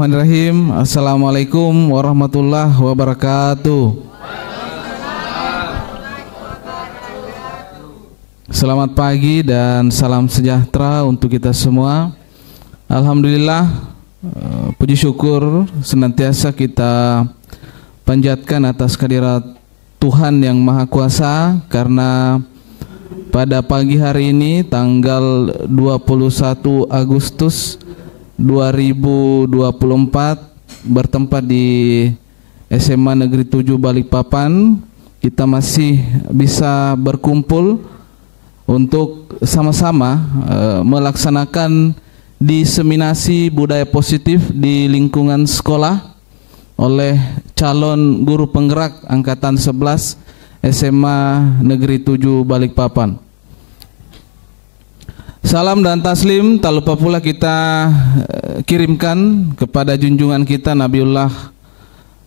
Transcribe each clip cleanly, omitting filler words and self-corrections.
Bismillahirrahmanirrahim. Assalamualaikum warahmatullahi wabarakatuh. Selamat pagi dan salam sejahtera untuk kita semua. Alhamdulillah, puji syukur senantiasa kita panjatkan atas kehadirat Tuhan yang Maha Kuasa, karena pada pagi hari ini tanggal 21 Agustus 2024 bertempat di SMA Negeri 7 Balikpapan, kita masih bisa berkumpul untuk sama-sama melaksanakan diseminasi budaya positif di lingkungan sekolah oleh calon guru penggerak angkatan 11 SMA Negeri 7 Balikpapan. Salam dan taslim tak lupa pula kita kirimkan kepada junjungan kita Nabiullah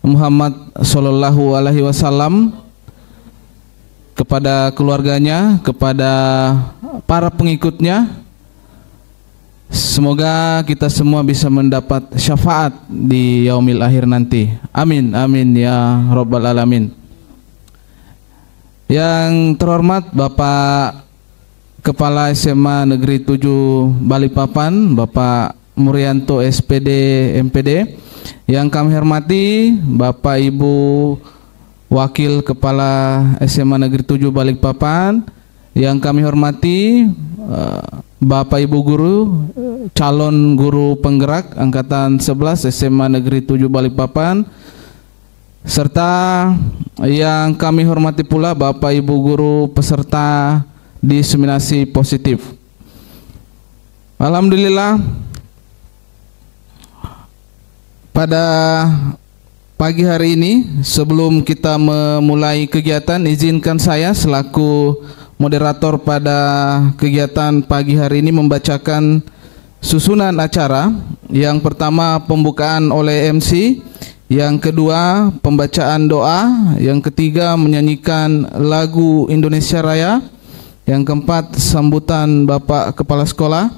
Muhammad Sallallahu Alaihi Wasallam, kepada keluarganya, kepada para pengikutnya. Semoga kita semua bisa mendapat syafaat di yaumil akhir nanti. Amin, amin ya Rabbal Alamin. Yang terhormat Bapak Kepala SMA Negeri 7 Balikpapan, Bapak Murianto SPD MPD. Yang kami hormati Bapak Ibu Wakil Kepala SMA Negeri 7 Balikpapan. Yang kami hormati Bapak Ibu Guru, calon guru penggerak angkatan 11 SMA Negeri 7 Balikpapan, serta yang kami hormati pula Bapak Ibu Guru peserta diseminasi positif. Alhamdulillah, pada pagi hari ini sebelum kita memulai kegiatan, izinkan saya selaku moderator pada kegiatan pagi hari ini membacakan susunan acara. Yang pertama pembukaan oleh MC, yang kedua pembacaan doa, yang ketiga menyanyikan lagu Indonesia Raya, yang keempat sambutan Bapak Kepala Sekolah,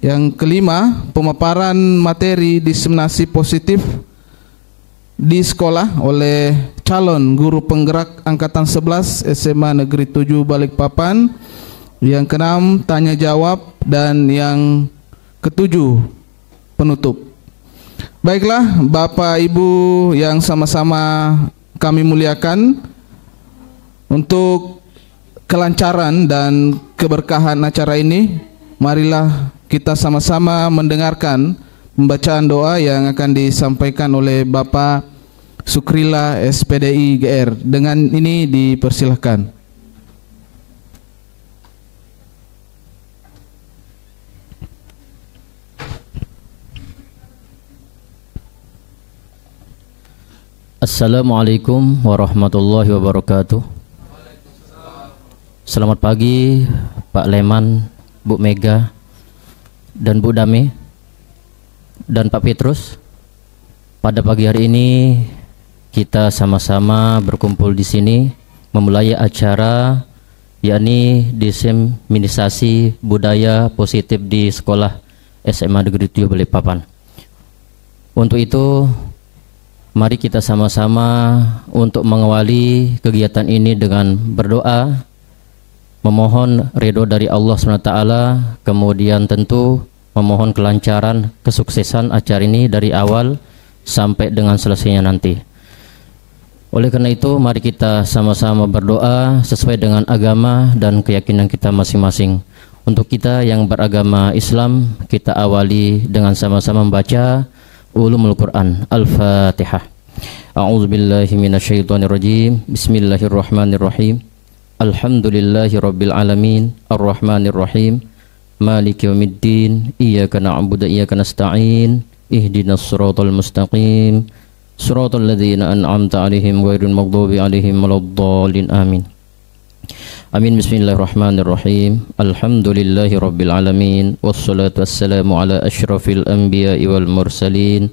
yang kelima pemaparan materi diseminasi positif di sekolah oleh calon guru penggerak angkatan 11 SMA Negeri 7 Balikpapan, yang keenam tanya jawab, dan yang ketujuh penutup. Baiklah Bapak Ibu yang sama-sama kami muliakan, untuk kelancaran dan keberkahan acara ini, marilah kita sama-sama mendengarkan pembacaan doa yang akan disampaikan oleh Bapak Sukrila SPDI GR. Dengan ini dipersilahkan. Assalamualaikum warahmatullahi wabarakatuh. Selamat pagi Pak Leman, Bu Mega, dan Bu Dami, dan Pak Petrus. Pada pagi hari ini kita sama-sama berkumpul di sini memulai acara, yakni diseminasi budaya positif di sekolah SMA Negeri 7 Balikpapan. Untuk itu, mari kita sama-sama untuk mengawali kegiatan ini dengan berdoa, memohon ridho dari Allah SWT, kemudian tentu memohon kelancaran, kesuksesan acara ini dari awal sampai dengan selesainya nanti. Oleh karena itu, mari kita sama-sama berdoa sesuai dengan agama dan keyakinan kita masing-masing. Untuk kita yang beragama Islam, kita awali dengan sama-sama membaca Ulumul Quran. Al-Fatihah. A'udzubillahi minasyaitonirrajim. Bismillahirrahmanirrahim. Alhamdulillahi Rabbil Alamin, Ar-Rahmanir-Rahim, Maliki Yawmiddin, Iyyaka na'budu wa iyyaka nasta'in, Ihdinas siratal mustaqim, siratal ladzina an'amta 'alaihim ghairil maghdubi 'alaihim waladdallin. Amin. Amin. Bismillahirrahmanirrahim. Alhamdulillahi Rabbil Alamin, wassalatu wassalamu ala asyrafil anbiya'i wal mursalin,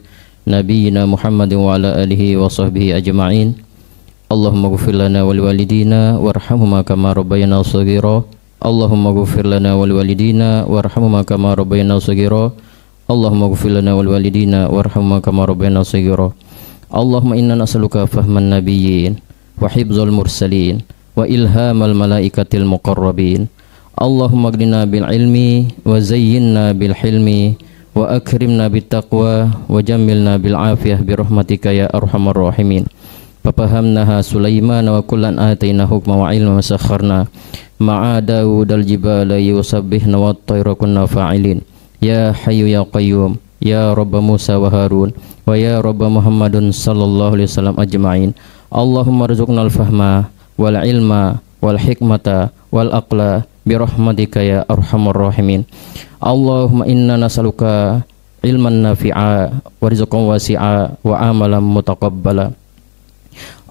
Nabiyyina Muhammadin wa ala alihi wa sahbihi ajma'in. Allahumma ghfir lana wal walidina warhamhuma kama rabbayana shaghira. Allahumma ghfir lana wal walidina warhamhuma kama rabbayana shaghira. Allahumma ighfir lana wal walidina warhamna kama rabbayana shaghira. Allahumma inna nas'aluka fahman nabiyyin wa hifdzal mursalin wa ilhamal malaikatil muqarrabin. Allahumma aghnina bil ilmi wa zayyinna bil hilmi wa akrimna bit taqwa wa jammilna bil afiyah bi rahmatika ya arhamar rahimin. Fafahamnaha Sulaiman wa kullan atayna hukma wa ilma wa sakharna ma'a Daud al-jibala yusabbihna wa at-tayra kunna fa'ilin. Ya hayyu ya qayyum ya rabb Musa wa Harun wa ya rabb Muhammadun sallallahu alaihi wasallam ajma'in. Allahumma rzuqna al-fahma wal ilma wal hikmata wal aqla bi rahmatika ya arhamar rahimin. Allahumma inna nas'aluka ilman nafi'a wa rizqan wasi'a wa amalan mutaqabbala.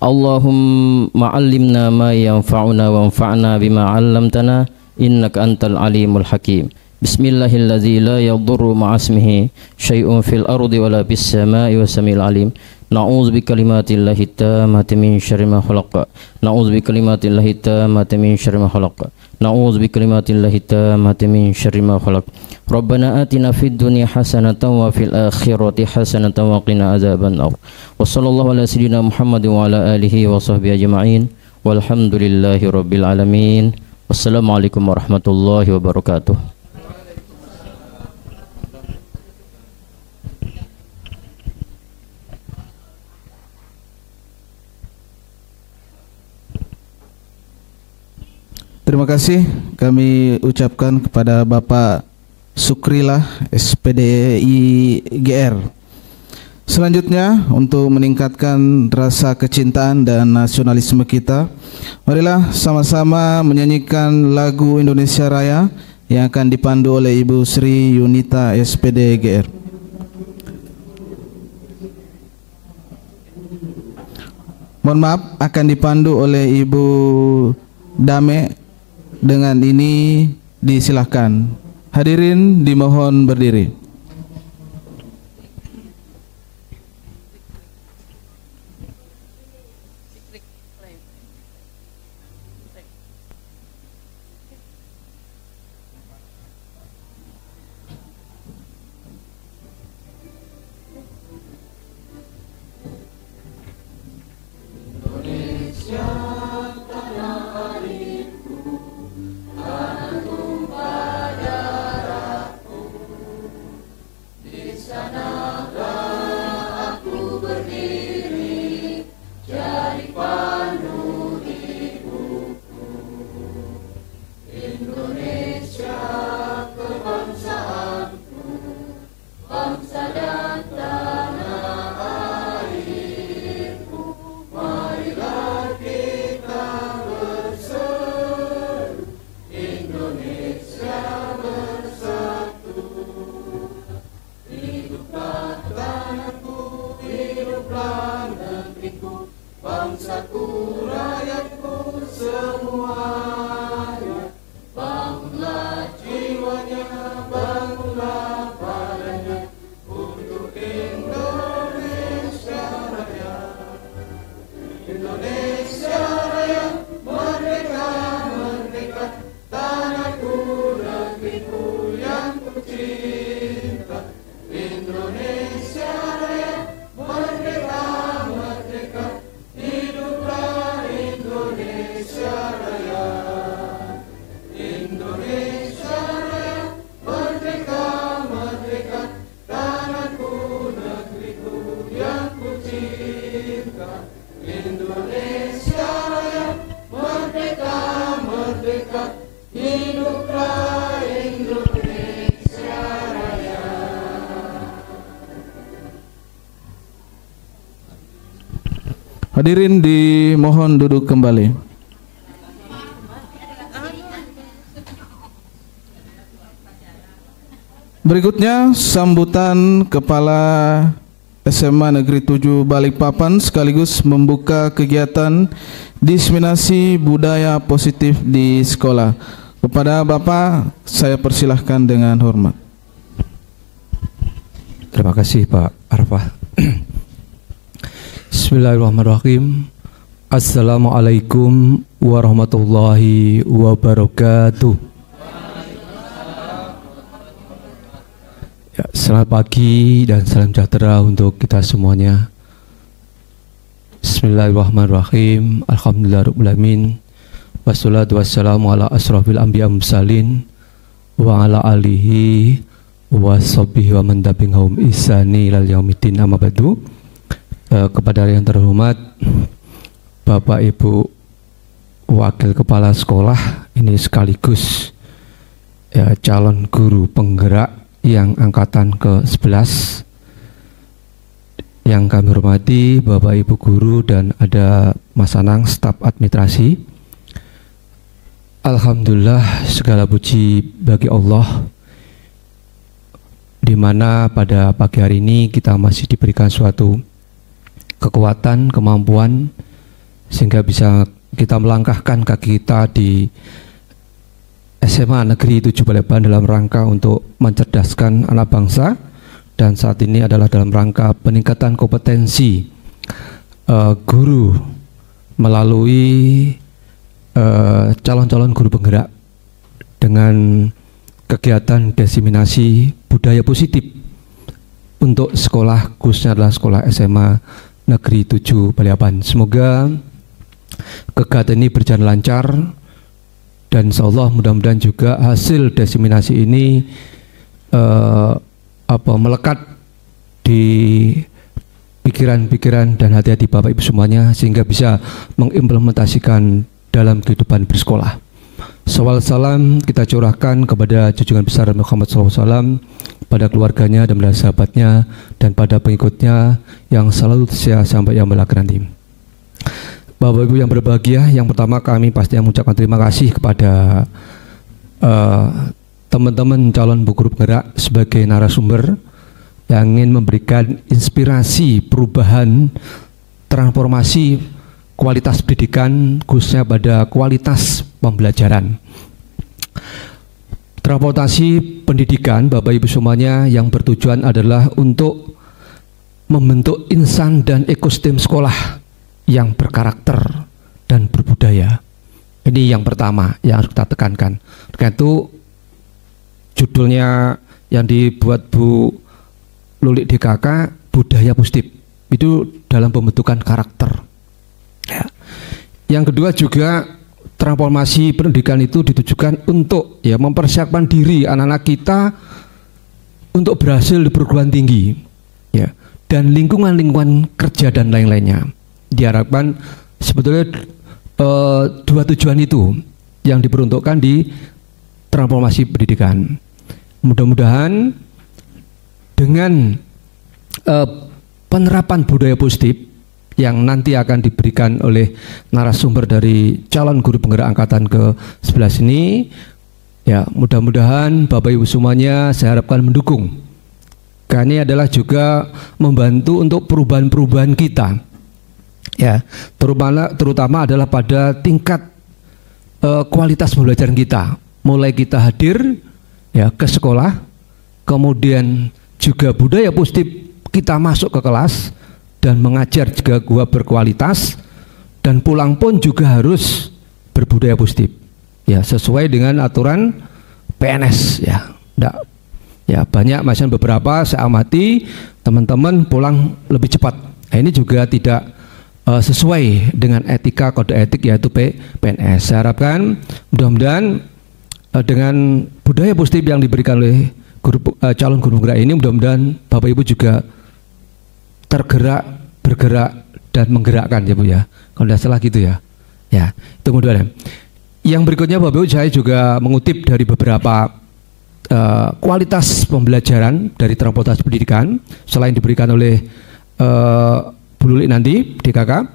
Allahumma 'allimna ma yanfa'una wanfa'na bima 'allamtana innaka antal alimul hakim. Bismillahilladzi la yadurru ma'asmihi syai'un fil ardi wala bis sama'i wasamil alim. Na'udzu bikalimatillahi tammati min syarri ma khalaq. Na'udzu bikalimatillahi tammati min syarri ma khalaq. Na'udzu bikalimatillahi tammati min syarri ma khalaq. Rabbana atina fid dunya hasanatan wa fil akhirati hasanatan wa qina adzabannar. Wa sallallahu ala sayyidina Muhammadin wa ala alihi wa sahbihi ajma'in. Walhamdulillahi rabbil alamin. Wassalamualaikum warahmatullahi wabarakatuh. Terima kasih kami ucapkan kepada Bapak Sukrilah SPDI GR. Selanjutnya untuk meningkatkan rasa kecintaan dan nasionalisme kita, marilah sama-sama menyanyikan lagu Indonesia Raya yang akan dipandu oleh Ibu Sri Yunita SPD GR. Mohon maaf, akan dipandu oleh Ibu Dame. Dengan ini disilahkan. Hadirin dimohon berdiri. Hadirin dimohon duduk kembali. Berikutnya sambutan Kepala SMA Negeri 7 Balikpapan sekaligus membuka kegiatan diseminasi budaya positif di sekolah. Kepada Bapak saya persilahkan dengan hormat. Terima kasih Pak Arfah. Bismillahirrahmanirrahim. Assalamualaikum warahmatullahi wabarakatuh. Ya, Selamat pagi dan salam sejahtera untuk kita semuanya. Bismillahirrahmanirrahim. Alhamdulillahirrahmanirrahim. Wassalatu wassalamu ala asrafil anbiya mursalin wa ala alihi wa sahbihi wa man tabi'ahum ihsani ilal yaumiddin, amma ba'du. Kepada yang terhormat Bapak Ibu Wakil Kepala Sekolah, ini sekaligus calon guru penggerak yang angkatan ke-11, yang kami hormati Bapak Ibu guru dan ada Mas Anang staf administrasi. Alhamdulillah, segala puji bagi Allah, di mana pada pagi hari ini kita masih diberikan suatu kekuatan, kemampuan sehingga bisa kita melangkahkan kaki kita di SMA Negeri 7 Baleban dalam rangka untuk mencerdaskan anak bangsa, dan saat ini adalah dalam rangka peningkatan kompetensi guru melalui calon-calon guru penggerak dengan kegiatan diseminasi budaya positif untuk sekolah, khususnya adalah sekolah SMA Negeri 7 Baleban. Semoga kegiatan ini berjalan lancar, dan insyaallah mudah-mudahan juga hasil diseminasi ini melekat di pikiran-pikiran dan hati-hati Bapak Ibu semuanya, sehingga bisa mengimplementasikan dalam kehidupan bersekolah. Salawat salam kita curahkan kepada junjungan besar Muhammad SAW, pada keluarganya dan pada sahabatnya dan pada pengikutnya yang selalu setia sampai yang belakang nanti. Bapak Ibu yang berbahagia, yang pertama kami pasti mengucapkan terima kasih kepada teman-teman calon guru penggerak sebagai narasumber yang ingin memberikan inspirasi perubahan, transformasi kualitas pendidikan, khususnya pada kualitas pembelajaran. Transportasi pendidikan Bapak Ibu semuanya yang bertujuan adalah untuk membentuk insan dan ekosistem sekolah yang berkarakter dan berbudaya. Ini yang pertama yang harus kita tekankan. Karena itu judulnya yang dibuat Bu Lulik DKK, budaya positif, itu dalam pembentukan karakter. Ya. Yang kedua juga transformasi pendidikan itu ditujukan untuk mempersiapkan diri anak-anak kita untuk berhasil di perguruan tinggi, dan lingkungan-lingkungan kerja dan lain-lainnya. Diharapkan sebetulnya dua tujuan itu yang diperuntukkan di transformasi pendidikan. Mudah-mudahan dengan penerapan budaya positif yang nanti akan diberikan oleh narasumber dari calon guru penggerak angkatan ke-11 ini, mudah-mudahan Bapak Ibu semuanya saya harapkan mendukung. Karena ini adalah juga membantu untuk perubahan-perubahan kita. Terutama adalah pada tingkat kualitas pembelajaran kita. Mulai kita hadir ke sekolah, kemudian juga budaya positif kita masuk ke kelas dan mengajar juga gua berkualitas, dan pulang pun juga harus berbudaya positif. Sesuai dengan aturan PNS banyak macam beberapa saya amati teman-teman pulang lebih cepat. Ini juga tidak sesuai dengan etika kode etik yaitu PNS. Saya harapkan mudah-mudahan dengan budaya positif yang diberikan oleh calon guru penggerak ini, mudah-mudahan Bapak Ibu juga tergerak, bergerak dan menggerakkan ya Bu ya. Kalau tidak salah gitu ya. Itu mudah-mudahan. Yang berikutnya Bapak Ibu, saya juga mengutip dari beberapa kualitas pembelajaran dari transportasi pendidikan selain diberikan oleh Bu Lulik nanti DKK.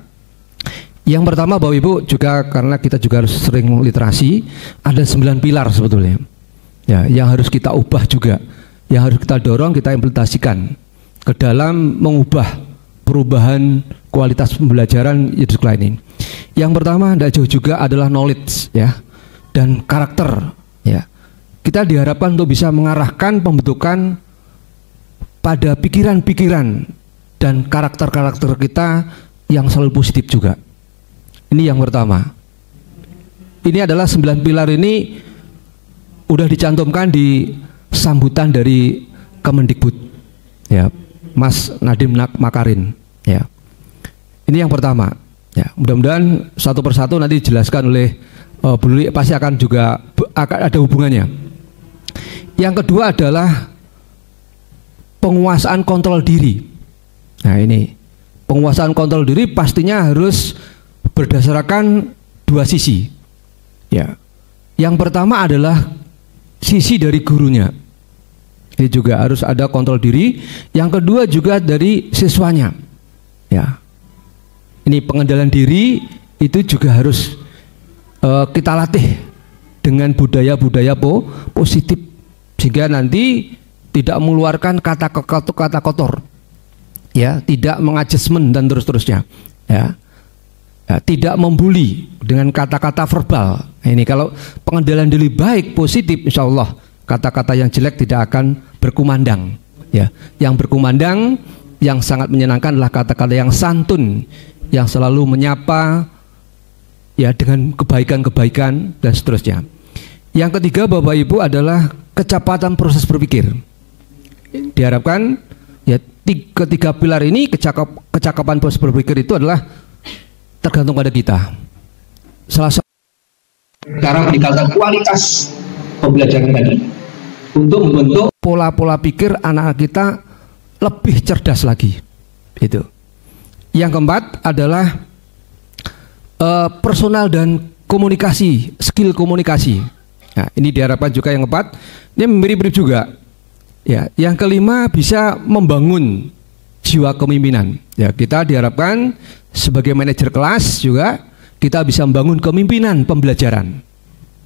Yang pertama Bapak Ibu juga, karena kita juga harus sering literasi, ada 9 pilar sebetulnya yang harus kita ubah juga, yang harus kita dorong, kita implementasikan ke dalam mengubah perubahan kualitas pembelajaran di sekolah ini. Yang pertama tidak jauh juga adalah knowledge dan karakter. Kita diharapkan untuk bisa mengarahkan pembentukan pada pikiran-pikiran dan karakter-karakter kita yang selalu positif juga. Ini yang pertama. Ini adalah 9 pilar ini udah dicantumkan di sambutan dari Kemendikbud. ya, Mas Nadiem Makarin, ya. Ini yang pertama, ya. Mudah-mudahan satu persatu nanti dijelaskan oleh Bu Luli, pasti akan juga akan ada hubungannya. Yang kedua adalah penguasaan kontrol diri. Nah, ini penguasaan kontrol diri pastinya harus berdasarkan dua sisi, ya. Yang pertama adalah sisi dari gurunya. Ini juga harus ada kontrol diri. Yang kedua juga dari siswanya. Ya. Ini pengendalian diri itu juga harus kita latih dengan budaya-budaya positif, sehingga nanti tidak mengeluarkan kata kotor. Ya, tidak mengadjustment dan terus-terusnya. Ya. Ya, tidak membuli dengan kata-kata verbal. Ini kalau pengendalian diri baik, positif, insya Allah kata-kata yang jelek tidak akan berkumandang. Ya, yang berkumandang, yang sangat menyenangkan adalah kata-kata yang santun, yang selalu menyapa, ya, dengan kebaikan-kebaikan dan seterusnya. Yang ketiga, Bapak Ibu, adalah kecepatan proses berpikir. Diharapkan, ya, ketiga pilar ini, kecakapan proses berpikir itu adalah tergantung pada kita. Salah satu cara meningkatkan kualitas pembelajaran tadi untuk membentuk pola-pola pikir anak-anak kita lebih cerdas lagi. Itu. Yang keempat adalah personal dan komunikasi, skill komunikasi. Nah, ini diharapkan juga yang keempat. Ini mirip-mirip juga. Ya, yang kelima bisa membangun jiwa kepemimpinan. Ya, kita diharapkan sebagai manajer kelas juga kita bisa membangun kepemimpinan pembelajaran.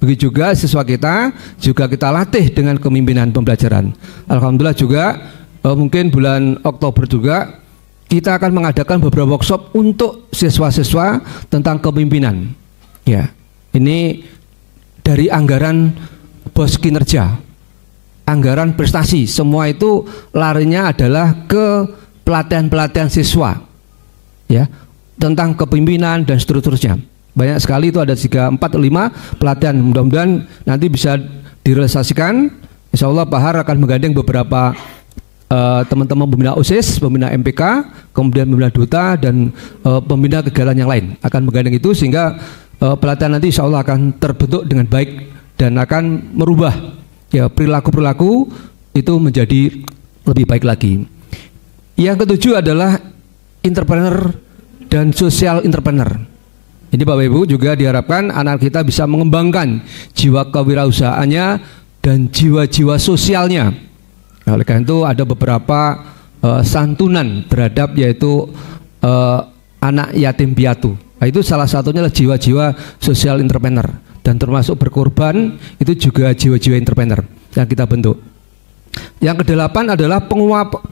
Begitu juga siswa kita juga kita latih dengan kepemimpinan pembelajaran. Alhamdulillah juga mungkin bulan Oktober juga kita akan mengadakan beberapa workshop untuk siswa-siswa tentang kepemimpinan. Ya, ini dari anggaran bos kinerja, anggaran prestasi, semua itu larinya adalah ke pelatihan-pelatihan siswa, ya, tentang kepemimpinan dan seterusnya. Banyak sekali, itu ada 3, 4, 5 pelatihan. Mudah-mudahan nanti bisa direalisasikan. Insya Allah Pak Har akan menggandeng beberapa teman-teman pembina OSIS, pembina MPK, kemudian pembina Duta, dan pembina kegiatan yang lain akan menggandeng itu, sehingga pelatihan nanti insya Allah akan terbentuk dengan baik dan akan merubah, ya, perilaku-perilaku itu menjadi lebih baik lagi. Yang ketujuh adalah entrepreneur dan social entrepreneur. Ini Bapak Ibu juga diharapkan anak kita bisa mengembangkan jiwa kewirausahaannya dan jiwa-jiwa sosialnya. Nah, oleh karena itu ada beberapa santunan terhadap yaitu anak yatim piatu. Nah, itu salah satunya adalah jiwa-jiwa social entrepreneur, dan termasuk berkorban itu juga jiwa-jiwa entrepreneur yang kita bentuk. Yang kedelapan adalah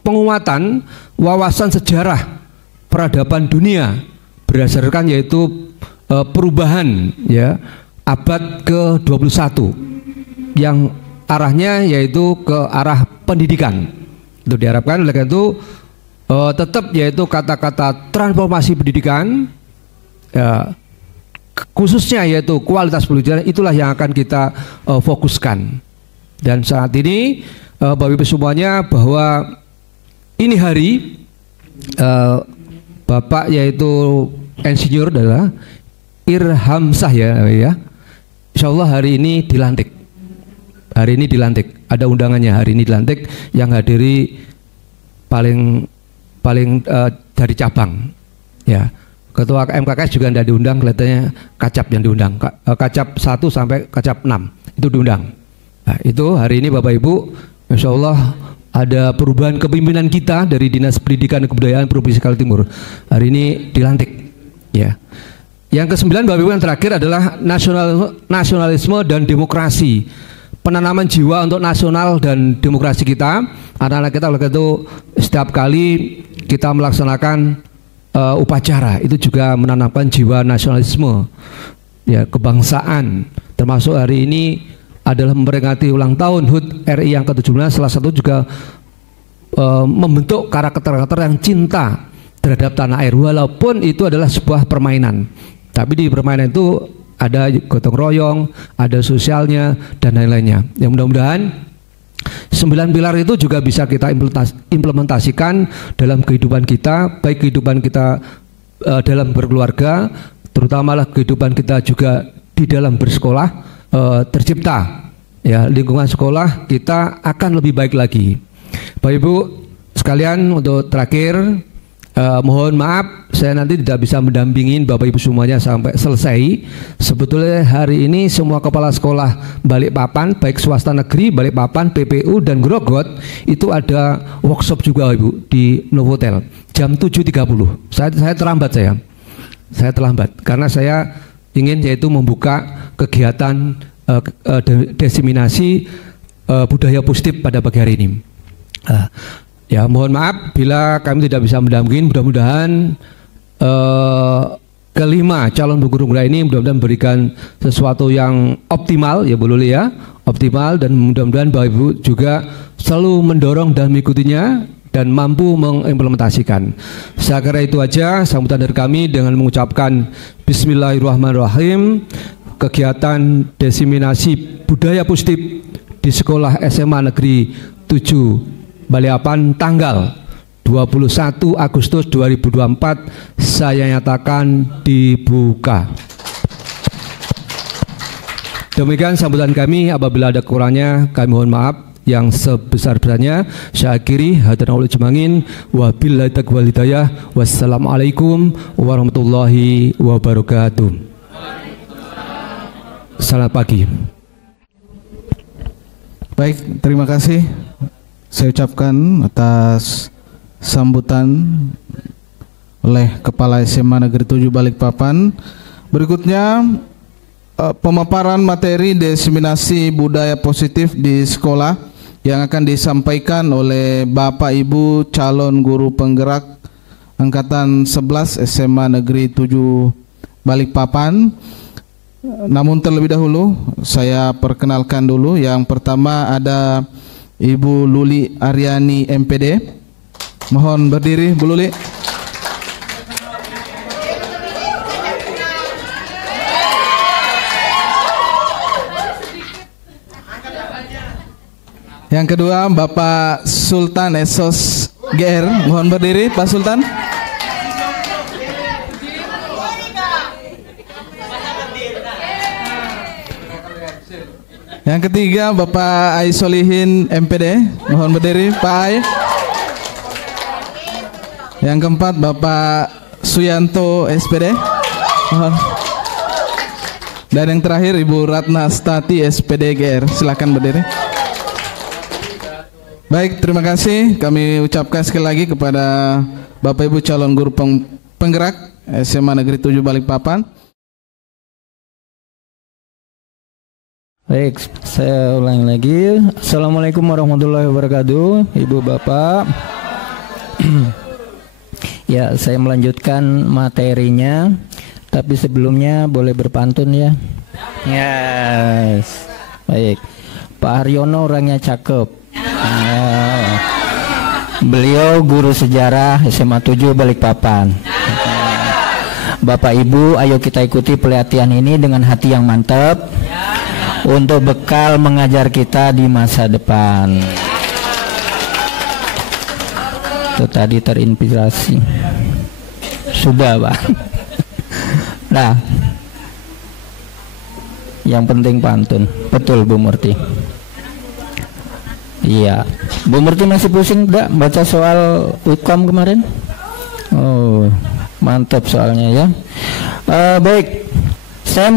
penguatan wawasan sejarah peradaban dunia berdasarkan yaitu perubahan, ya, abad ke-21 yang arahnya yaitu ke arah pendidikan. Itu diharapkan oleh karena itu tetap yaitu kata-kata transformasi pendidikan, ya, khususnya yaitu kualitas pendidikan, itulah yang akan kita fokuskan. Dan saat ini Bapak Ibu semuanya, bahwa ini hari Bapak yaitu insinyur adalah Irhamsah, ya. Insya Allah hari ini dilantik. Hari ini dilantik. Ada undangannya, hari ini dilantik, yang hadiri paling dari cabang. Ya. Ketua MKKS juga tidak diundang, kelihatannya Kacap yang diundang. Kacap 1 sampai Kacap 6 itu diundang. Nah, itu hari ini Bapak Ibu, insya Allah ada perubahan kepemimpinan kita dari Dinas Pendidikan dan Kebudayaan Provinsi Kalimantan Timur. Hari ini dilantik. Ya. Yang ke-9 Bapak Ibu, yang terakhir adalah nasionalisme dan demokrasi. Penanaman jiwa untuk nasional dan demokrasi kita. Anak-anak kita oleh itu setiap kali kita melaksanakan upacara itu juga menanamkan jiwa nasionalisme, ya, kebangsaan. Termasuk hari ini adalah memperingati ulang tahun HUT RI yang ke-17. Salah satu juga membentuk karakter-karakter yang cinta terhadap tanah air, walaupun itu adalah sebuah permainan. Tapi di permainan itu ada gotong royong, ada sosialnya, dan lain-lainnya. Yang mudah-mudahan 9 pilar itu juga bisa kita implementasikan dalam kehidupan kita, baik kehidupan kita dalam berkeluarga, terutamalah kehidupan kita juga di dalam bersekolah, tercipta ya lingkungan sekolah kita akan lebih baik lagi. Bapak Ibu sekalian, untuk terakhir mohon maaf saya nanti tidak bisa mendampingin Bapak Ibu semuanya sampai selesai. Sebetulnya hari ini semua kepala sekolah Balikpapan, baik swasta negeri, Balikpapan, PPU dan Grogot, itu ada workshop juga Ibu di Novotel jam 7.30. Saya terlambat saya terlambat karena saya ingin yaitu membuka kegiatan desiminasi budaya positif pada pagi hari ini. Ya mohon maaf bila kami tidak bisa mendampingi. Mudah-mudahan kelima calon bu guru ini mudah-mudahan memberikan sesuatu yang optimal ya Bu Luli ya, optimal, dan mudah-mudahan Bapak Ibu juga selalu mendorong dan mengikutinya dan mampu mengimplementasikan. Saya kira itu aja sambutan dari kami dengan mengucapkan Bismillahirrahmanirrahim. Kegiatan desiminasi budaya positif di Sekolah SMA Negeri 7 Balikpapan tanggal 21 Agustus 2024 saya nyatakan dibuka. Demikian sambutan kami. Apabila ada kurangnya kami mohon maaf yang sebesar-besarnya. Saya akhiri, hadirna ulul jemangin, wabillahi taufiq wal hidayah. Wassalamualaikum warahmatullahi wabarakatuh. Selamat pagi. Baik, terima kasih saya ucapkan atas sambutan oleh Kepala SMA Negeri 7 Balikpapan. Berikutnya pemaparan materi desiminasi budaya positif di sekolah yang akan disampaikan oleh Bapak Ibu calon guru penggerak angkatan 11 SMA Negeri 7 Balikpapan. Namun terlebih dahulu saya perkenalkan dulu. Yang pertama ada Ibu Luli Aryani MPD. Mohon berdiri Bu Luli. Yang kedua Bapak Sultan Esos GR. Mohon berdiri Pak Sultan. Yang ketiga Bapak Ai Solihin MPD. Mohon berdiri Pak Ai. Yang keempat Bapak Suyanto SPD. Mohon. Dan yang terakhir Ibu Ratna Stati SPD GR. Silakan berdiri. Baik, terima kasih. Kami ucapkan sekali lagi kepada Bapak Ibu calon guru penggerak SMA Negeri 7 Balikpapan. Baik, saya ulangi lagi. Assalamualaikum warahmatullahi wabarakatuh, Ibu Bapak. Ya, saya melanjutkan materinya, tapi sebelumnya boleh berpantun ya. Yes. Baik, Pak Haryono orangnya cakep. Beliau guru sejarah SMA 7 Balikpapan. Bapak Ibu, ayo kita ikuti pelatihan ini dengan hati yang mantap untuk bekal mengajar kita di masa depan. Itu tadi terinspirasi. Sudah Pak. Nah, yang penting pantun. Betul Bu Murti. Iya, Bu Murti masih pusing enggak baca soal Ukom kemarin? Oh, mantap soalnya ya. Baik, saya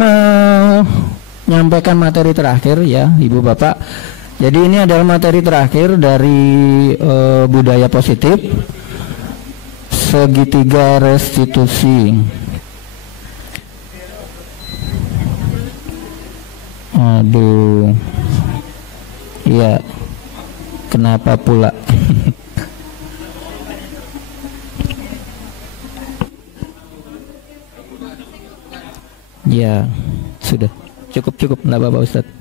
menyampaikan materi terakhir ya Ibu Bapak. Jadi ini adalah materi terakhir dari budaya positif, segitiga restitusi. Aduh, iya. Kenapa pula? Ya, sudah cukup, enggak apa-apa Ustadz.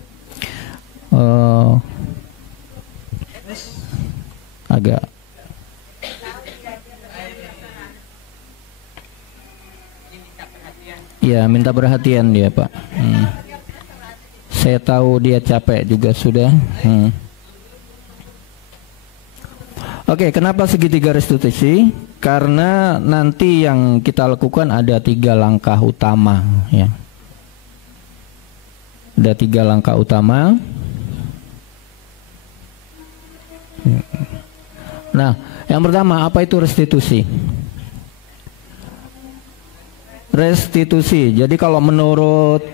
Agak ya, minta perhatian dia Pak. Saya tahu dia capek juga sudah. Oke, kenapa segitiga restitusi? Karena nanti yang kita lakukan ada 3 langkah utama, ya. Ada 3 langkah utama. Nah, yang pertama, apa itu restitusi? Restitusi. Jadi kalau menurut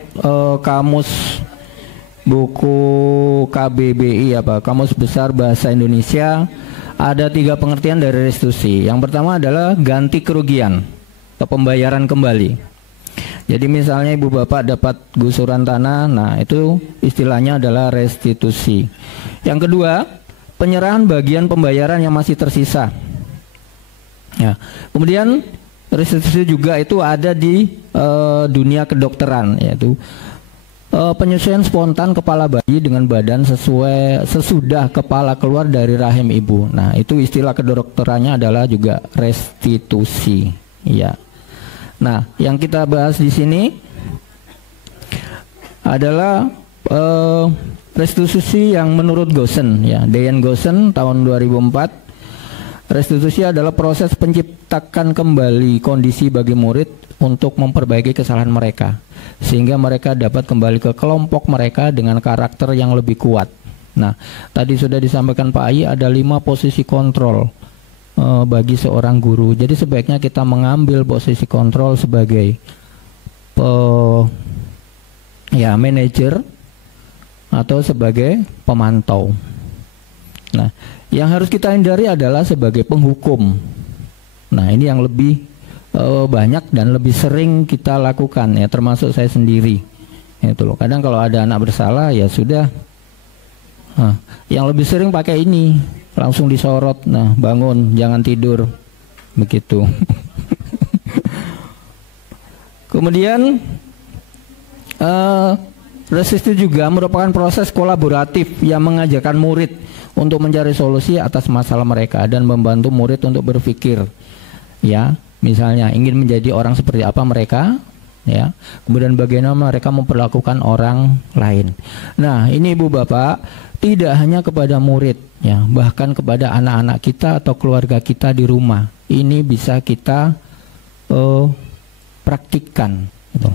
kamus buku KBBI Kamus Besar Bahasa Indonesia, ada 3 pengertian dari restitusi. Yang pertama adalah ganti kerugian atau pembayaran kembali. Jadi misalnya ibu bapak dapat gusuran tanah, nah itu istilahnya adalah restitusi. Yang kedua, penyerahan bagian pembayaran yang masih tersisa. Ya. Kemudian restitusi juga itu ada di dunia kedokteran, yaitu penyesuaian spontan kepala bayi dengan badan sesudah kepala keluar dari rahim ibu. Nah, itu istilah kedokterannya adalah juga restitusi. Ya. Nah, yang kita bahas di sini adalah restitusi yang menurut Goosen, ya, Diane Goosen tahun 2004. Restitusi adalah proses penciptakan kembali kondisi bagi murid untuk memperbaiki kesalahan mereka, sehingga mereka dapat kembali ke kelompok mereka dengan karakter yang lebih kuat. Nah, tadi sudah disampaikan Pak Ai, ada 5 posisi kontrol bagi seorang guru. Jadi sebaiknya kita mengambil posisi kontrol sebagai manajer atau sebagai pemantau. Nah, yang harus kita hindari adalah sebagai penghukum. Nah, ini yang lebih banyak dan lebih sering kita lakukan, ya, termasuk saya sendiri. Itu loh. Kadang kalau ada anak bersalah, ya sudah. Yang lebih sering pakai ini, langsung disorot. Nah, bangun, jangan tidur, begitu. Kemudian restitusi juga merupakan proses kolaboratif yang mengajarkan murid untuk mencari solusi atas masalah mereka dan membantu murid untuk berpikir, ya, misalnya ingin menjadi orang seperti apa mereka, ya, kemudian bagaimana mereka memperlakukan orang lain. Nah, ini ibu bapak, tidak hanya kepada murid, ya, bahkan kepada anak-anak kita atau keluarga kita di rumah, ini bisa kita praktikkan, gitu.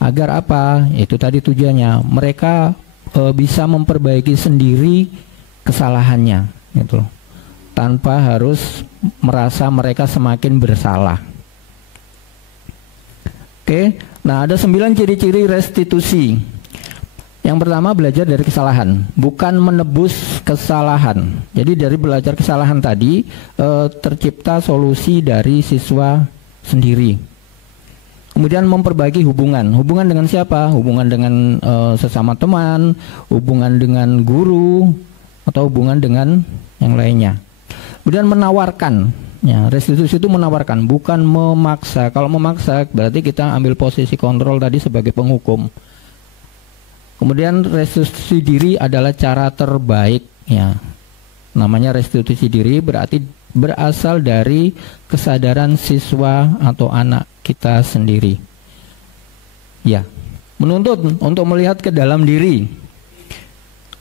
Agar apa? Itu tadi tujuannya, mereka bisa memperbaiki sendiri kesalahannya, gitu, tanpa harus merasa mereka semakin bersalah. Oke, nah ada 9 ciri-ciri restitusi. Yang pertama, belajar dari kesalahan, bukan menebus kesalahan. Jadi dari belajar kesalahan tadi tercipta solusi dari siswa sendiri. Kemudian memperbaiki hubungan. Hubungan dengan siapa? Hubungan dengan sesama teman, hubungan dengan guru, atau hubungan dengan yang lainnya. Kemudian menawarkan, ya, restitusi itu menawarkan, bukan memaksa. Kalau memaksa berarti kita ambil posisi kontrol tadi sebagai penghukum. Kemudian restitusi diri adalah cara terbaik, ya. Namanya restitusi diri berarti berasal dari kesadaran siswa atau anak kita sendiri. Ya, menuntut untuk melihat ke dalam diri.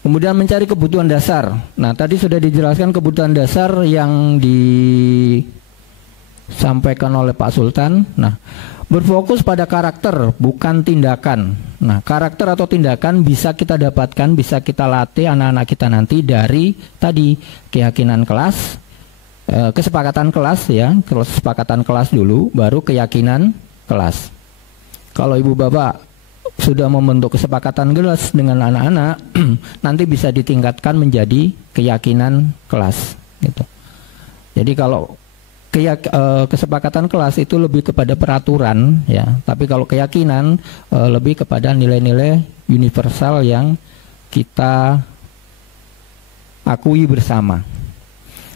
Kemudian mencari kebutuhan dasar. Nah, tadi sudah dijelaskan kebutuhan dasar yang disampaikan oleh Pak Sultan. Nah, berfokus pada karakter, bukan tindakan. Nah, karakter atau tindakan bisa kita dapatkan, bisa kita latih anak-anak kita nanti dari tadi keyakinan kelas, kesepakatan kelas, ya, kesepakatan kelas dulu, baru keyakinan kelas. Kalau ibu bapak sudah membentuk kesepakatan kelas dengan anak-anak, nanti bisa ditingkatkan menjadi keyakinan kelas, gitu. Jadi kalau kesepakatan kelas itu lebih kepada peraturan, ya, tapi kalau keyakinan lebih kepada nilai-nilai universal yang kita akui bersama.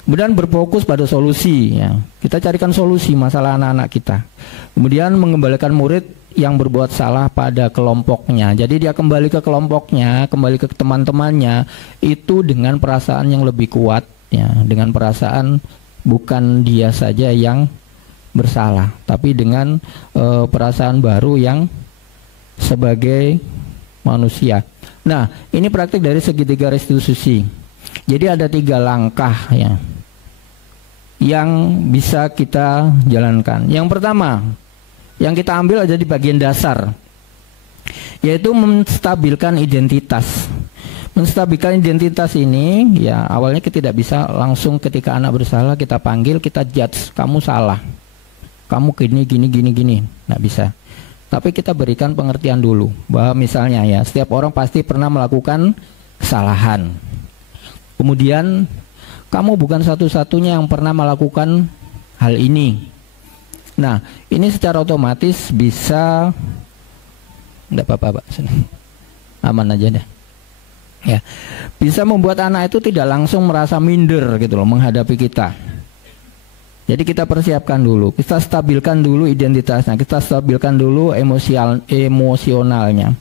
Kemudian berfokus pada solusi, ya. Kita carikan solusi masalah anak-anak kita. Kemudian mengembalikan murid yang berbuat salah pada kelompoknya. Jadi dia kembali ke kelompoknya, kembali ke teman-temannya itu dengan perasaan yang lebih kuat, ya, dengan perasaan bukan dia saja yang bersalah, tapi dengan perasaan baru yang sebagai manusia. Nah, ini praktik dari segitiga restitusi. Jadi ada 3 langkah, ya. yang bisa kita jalankan. Yang pertama, yang kita ambil ada di bagian dasar, yaitu menstabilkan identitas. Menstabilkan identitas ini, ya awalnya kita tidak bisa langsung ketika anak bersalah kita panggil, kita judge, kamu salah, kamu gini, nggak bisa. Tapi kita berikan pengertian dulu, bahwa misalnya ya, setiap orang pasti pernah melakukan kesalahan. Kemudian, kamu bukan satu-satunya yang pernah melakukan hal ini. Nah, ini secara otomatis bisa, enggak apa-apa, Pak. Aman aja deh. Ya, bisa membuat anak itu tidak langsung merasa minder gitu loh menghadapi kita. Jadi kita persiapkan dulu, kita stabilkan dulu identitasnya, kita stabilkan dulu emosionalnya.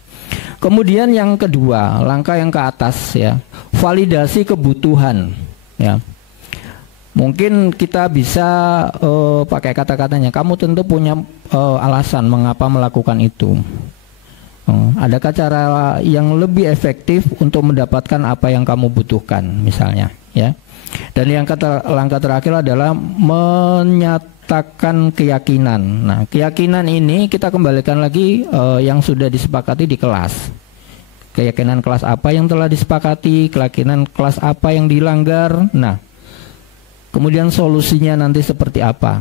Kemudian yang kedua, langkah yang ke atas ya, validasi kebutuhan ya. Mungkin kita bisa pakai kata-katanya, kamu tentu punya alasan mengapa melakukan itu. Adakah cara yang lebih efektif untuk mendapatkan apa yang kamu butuhkan misalnya ya. Dan yang langkah terakhir adalah menyatakan keyakinan. Nah, keyakinan ini kita kembalikan lagi yang sudah disepakati di kelas. Keyakinan kelas apa yang telah disepakati, keyakinan kelas apa yang dilanggar. Nah, kemudian solusinya nanti seperti apa?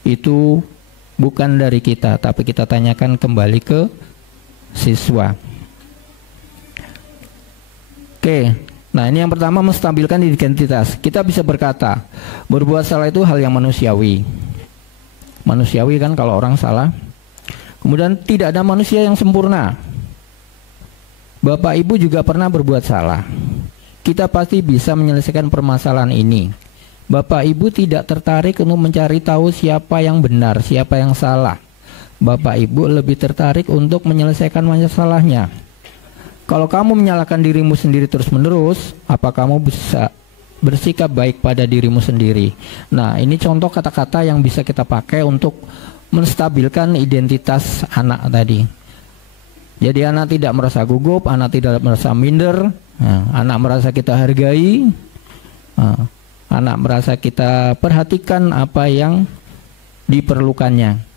Itu bukan dari kita, tapi kita tanyakan kembali ke siswa. Oke, nah ini yang pertama, menstabilkan identitas. Kita bisa berkata, berbuat salah itu hal yang manusiawi. Manusiawi kan kalau orang salah. Kemudian tidak ada manusia yang sempurna. Bapak Ibu juga pernah berbuat salah. Kita pasti bisa menyelesaikan permasalahan ini. Bapak Ibu tidak tertarik untuk mencari tahu siapa yang benar, siapa yang salah. Bapak Ibu lebih tertarik untuk menyelesaikan masalahnya. Kalau kamu menyalahkan dirimu sendiri terus-menerus, apa kamu bisa bersikap baik pada dirimu sendiri? Nah, ini contoh kata-kata yang bisa kita pakai untuk menstabilkan identitas anak tadi. Jadi anak tidak merasa gugup, anak tidak merasa minder, anak merasa kita hargai, anak merasa kita perhatikan apa yang diperlukannya.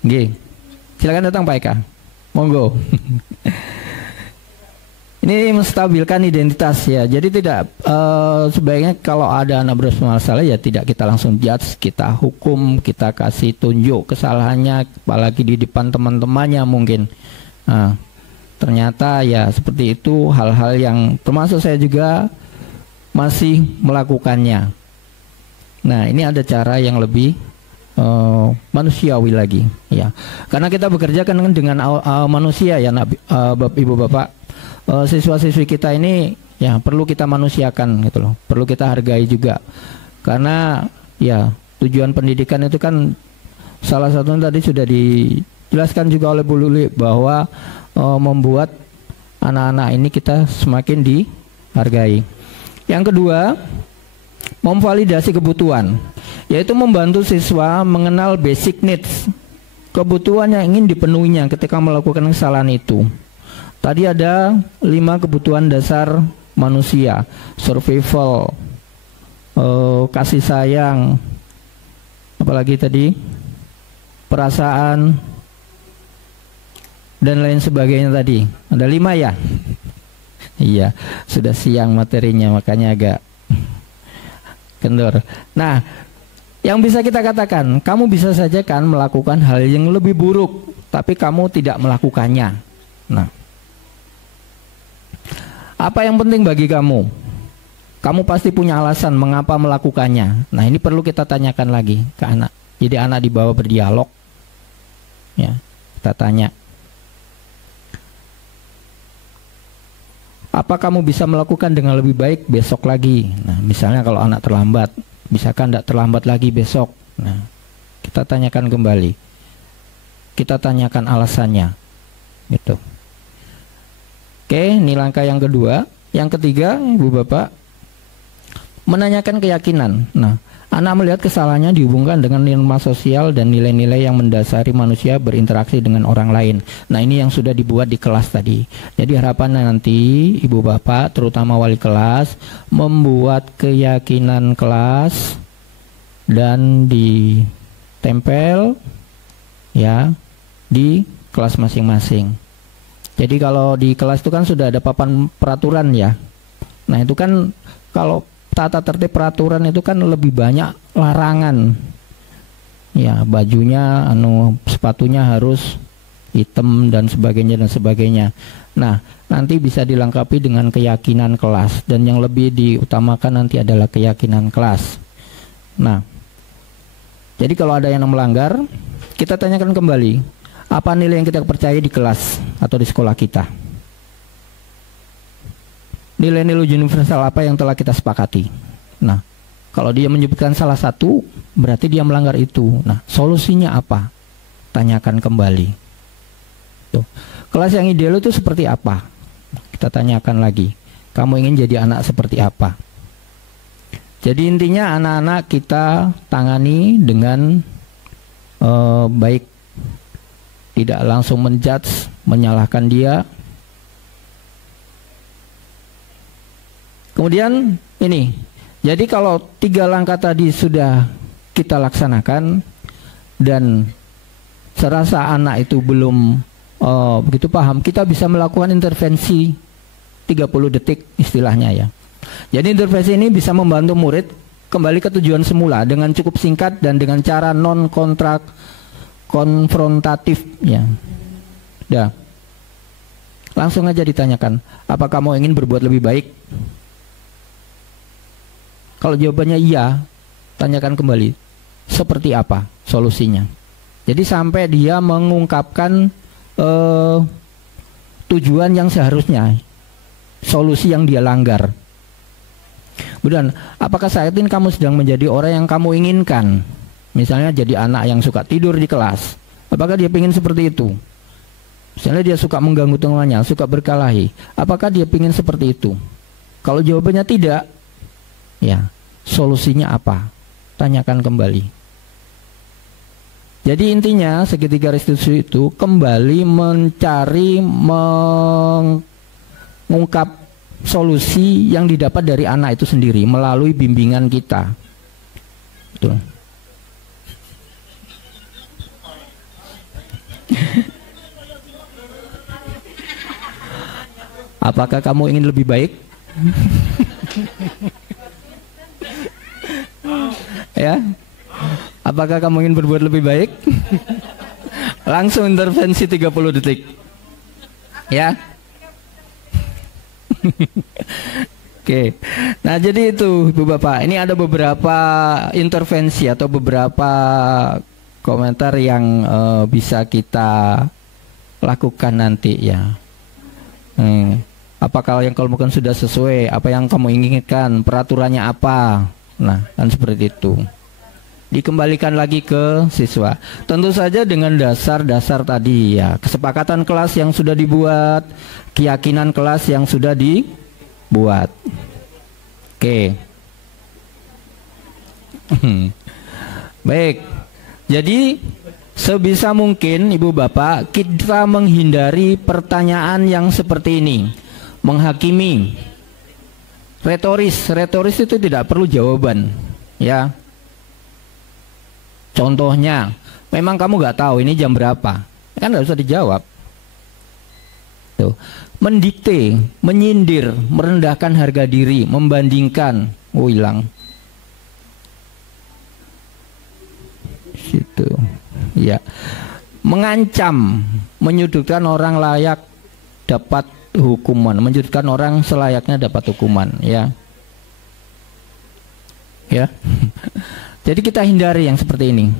Oke, silakan datang Pak Eka, monggo. Ini menstabilkan identitas ya. Jadi tidak sebaiknya kalau ada anak bermasalah ya tidak kita langsung judge, kita hukum, kita kasih tunjuk kesalahannya, apalagi di depan teman-temannya mungkin. Nah, ternyata ya seperti itu, hal-hal yang termasuk saya juga masih melakukannya. Nah, ini ada cara yang lebih manusiawi lagi ya, karena kita bekerja kan dengan manusia ya, Bapak Ibu Bapak. Siswa-siswi kita ini ya perlu kita manusiakan gitu loh, perlu kita hargai juga, karena ya tujuan pendidikan itu kan salah satunya tadi sudah dijelaskan juga oleh Bu Luli bahwa membuat anak-anak ini kita semakin dihargai. Yang kedua, memvalidasi kebutuhan, yaitu membantu siswa mengenal basic needs, kebutuhan yang ingin dipenuhinya ketika melakukan kesalahan itu. Tadi ada 5 kebutuhan dasar manusia: survival, kasih sayang, apalagi tadi, perasaan, dan lain sebagainya tadi. Ada 5 ya? Iya, sudah siang materinya makanya agak kendor. Nah, yang bisa kita katakan, kamu bisa saja kan melakukan hal yang lebih buruk, tapi kamu tidak melakukannya. Nah, apa yang penting bagi kamu? Kamu pasti punya alasan mengapa melakukannya. Nah, ini perlu kita tanyakan lagi ke anak. Jadi anak dibawa berdialog. Ya, kita tanya. Apa kamu bisa melakukan dengan lebih baik besok lagi? Nah, misalnya kalau anak terlambat, bisakah tidak terlambat lagi besok? Nah, kita tanyakan kembali. Kita tanyakan alasannya. Gitu. Oke, ini langkah yang kedua. Yang ketiga, Ibu Bapak, menanyakan keyakinan. Nah, anak melihat kesalahannya dihubungkan dengan norma sosial dan nilai-nilai yang mendasari manusia berinteraksi dengan orang lain. Nah, ini yang sudah dibuat di kelas tadi. Jadi harapannya nanti ibu bapak, terutama wali kelas, membuat keyakinan kelas dan ditempel ya di kelas masing-masing. Jadi kalau di kelas itu kan sudah ada papan peraturan ya. Nah, itu kan kalau tata tertib peraturan itu kan lebih banyak larangan. Ya, bajunya sepatunya harus hitam dan sebagainya. Nah, nanti bisa dilengkapi dengan keyakinan kelas, dan yang lebih diutamakan nanti adalah keyakinan kelas. Nah, jadi kalau ada yang melanggar, kita tanyakan kembali, apa nilai yang kita percaya di kelas atau di sekolah kita? Nilai-nilai universal apa yang telah kita sepakati? Nah, kalau dia menyebutkan salah satu, berarti dia melanggar itu. Nah, solusinya apa? Tanyakan kembali. Tuh. Kelas yang ideal itu seperti apa? Kita tanyakan lagi. Kamu ingin jadi anak seperti apa? Jadi intinya anak-anak kita tangani dengan baik. Tidak langsung menjudge, menyalahkan dia. Kemudian ini, jadi kalau 3 langkah tadi sudah kita laksanakan dan serasa anak itu belum begitu paham, kita bisa melakukan intervensi 30 detik istilahnya ya. Jadi intervensi ini bisa membantu murid kembali ke tujuan semula dengan cukup singkat dan dengan cara non konfrontatif ya. Dah. Langsung aja ditanyakan, apa kamu ingin berbuat lebih baik? Kalau jawabannya iya, tanyakan kembali, seperti apa solusinya? Jadi sampai dia mengungkapkan tujuan yang seharusnya, solusi yang dia langgar. Kemudian, apakah saat ini kamu sedang menjadi orang yang kamu inginkan? Misalnya jadi anak yang suka tidur di kelas. Apakah dia ingin seperti itu? Misalnya dia suka mengganggu temannya, suka berkelahi. Apakah dia ingin seperti itu? Kalau jawabannya tidak, ya, solusinya apa? Tanyakan kembali. Jadi intinya segitiga restitusi itu kembali mencari mengungkap solusi yang didapat dari anak itu sendiri melalui bimbingan kita. Betul. Apakah kamu ingin lebih baik? Ya, apakah kamu ingin berbuat lebih baik? Langsung intervensi 30 detik. Ya. Oke. Nah, jadi itu Ibu Bapak, ini ada beberapa intervensi atau beberapa komentar yang bisa kita lakukan nanti ya. Apakah yang kamu lakukan sudah sesuai apa yang kamu inginkan, peraturannya apa? Nah, kan seperti itu. Dikembalikan lagi ke siswa. Tentu saja dengan dasar-dasar tadi ya, kesepakatan kelas yang sudah dibuat, keyakinan kelas yang sudah dibuat. Oke. Baik. Jadi sebisa mungkin Ibu Bapak kita menghindari pertanyaan yang seperti ini, menghakimi. Retoris itu tidak perlu jawaban, ya. Contohnya, memang kamu nggak tahu ini jam berapa, kan nggak usah dijawab. Tuh, mendikte, menyindir, merendahkan harga diri, membandingkan, hilang. Situ, ya. Mengancam, menyudutkan orang layak dapat hukuman, menyudutkan orang selayaknya dapat hukuman, ya. Ya. Jadi kita hindari yang seperti ini.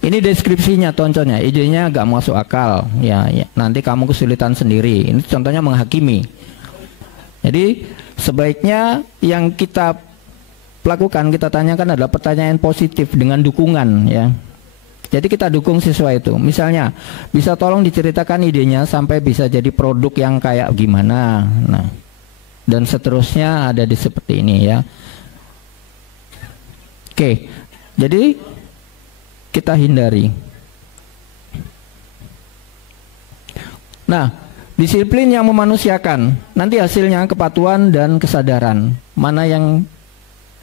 Ini deskripsinya, contohnya, idenya agak masuk akal, ya, ya. Nanti kamu kesulitan sendiri. Ini contohnya menghakimi. Jadi sebaiknya yang kita lakukan, kita tanyakan adalah pertanyaan positif dengan dukungan, ya. Jadi kita dukung siswa itu. Misalnya, bisa tolong diceritakan idenya sampai bisa jadi produk yang kayak gimana. Nah, dan seterusnya ada di seperti ini ya. Oke, jadi kita hindari. Nah, disiplin yang memanusiakan, nanti hasilnya kepatuhan dan kesadaran. Mana yang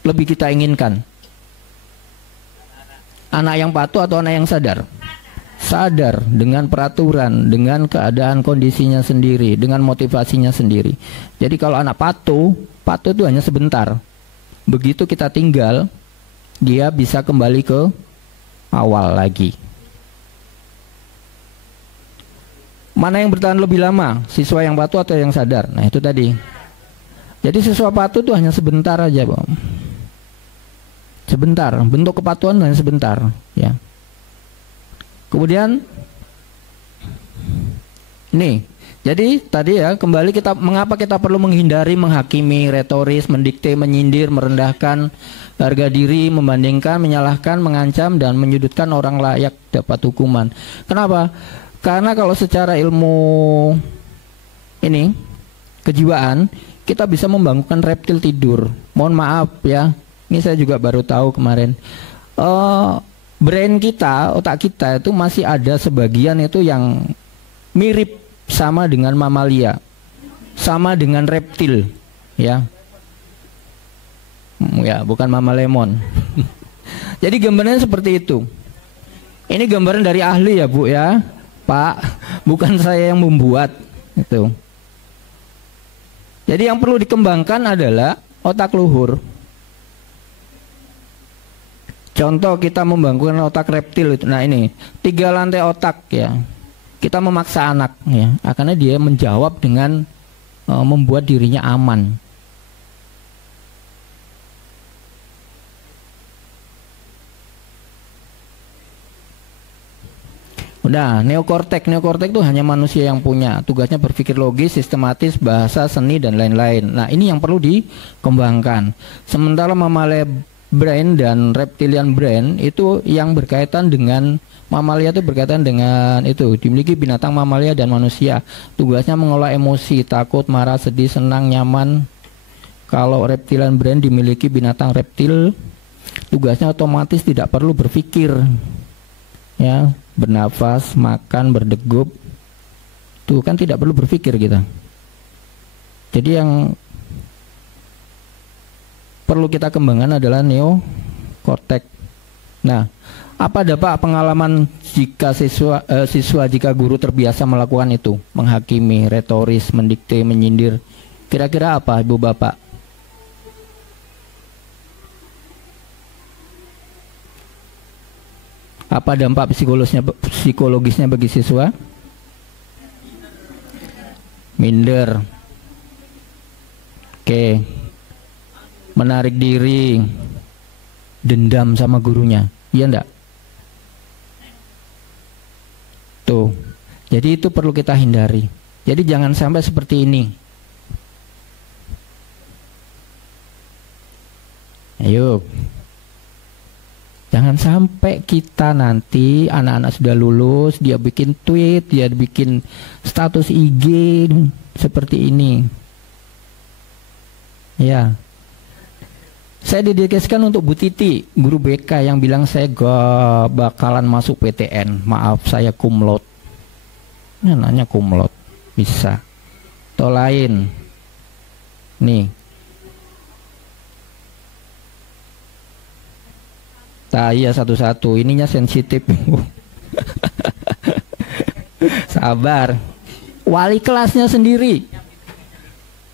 lebih kita inginkan? Anak yang patuh atau anak yang sadar? Sadar dengan peraturan, dengan keadaan kondisinya sendiri, dengan motivasinya sendiri. Jadi kalau anak patuh itu hanya sebentar. Begitu kita tinggal, dia bisa kembali ke awal lagi. Mana yang bertahan lebih lama, siswa yang patuh atau yang sadar? Nah itu tadi. Jadi siswa patuh itu hanya sebentar aja, Bang. Sebentar, bentuk kepatuhan hanya sebentar, ya. Kemudian ini, jadi tadi ya kembali mengapa kita perlu menghindari menghakimi, retoris, mendikte, menyindir, merendahkan harga diri, membandingkan, menyalahkan, mengancam dan menyudutkan orang layak dapat hukuman. Kenapa? Karena kalau secara ilmu ini kejiwaan kita bisa membangunkan reptil tidur. Mohon maaf ya, ini saya juga baru tahu kemarin. Brain kita, otak kita itu masih ada sebagian itu yang mirip sama dengan mamalia, sama dengan reptil, ya. Ya, bukan mama lemon. Jadi gambarnya seperti itu. Ini gambaran dari ahli ya, Bu ya, Pak, bukan saya yang membuat itu. Jadi yang perlu dikembangkan adalah otak luhur. Contoh kita membangun otak reptil itu. Nah ini 3 lantai otak ya. Kita memaksa anak ya, karena dia menjawab dengan membuat dirinya aman. Udah, neokortek itu hanya manusia yang punya. Tugasnya berpikir logis, sistematis, bahasa, seni dan lain-lain. Nah ini yang perlu dikembangkan. Sementara mamalia brain dan reptilian brain itu yang berkaitan dengan mamalia, itu berkaitan dengan itu dimiliki binatang mamalia dan manusia. Tugasnya mengolah emosi, takut, marah, sedih, senang, nyaman. Kalau reptilian brain dimiliki binatang reptil, tugasnya otomatis tidak perlu berpikir, ya, bernafas, makan, berdegup, tuh kan tidak perlu berpikir kita. Jadi yang perlu kita kembangkan adalah neokortek. Nah, apa dapat pengalaman jika siswa jika guru terbiasa melakukan itu, menghakimi, retoris, mendikte, menyindir? Kira-kira apa, Ibu Bapak? Apa dampak psikologisnya bagi siswa? Minder. Oke. Menarik diri, dendam sama gurunya, iya enggak? Tuh, jadi itu perlu kita hindari. Jadi jangan sampai seperti ini. Ayo, jangan sampai kita nanti anak-anak sudah lulus, dia bikin tweet, dia bikin status IG seperti ini. Ya. Saya didedikasikan untuk Bu Titi, guru BK yang bilang saya gak bakalan masuk PTN. Maaf, saya kumlot. Nah, nanya kumlot, bisa. Atau lain. Nih. Nah, iya satu-satu. Ininya sensitif. Sabar. Wali kelasnya sendiri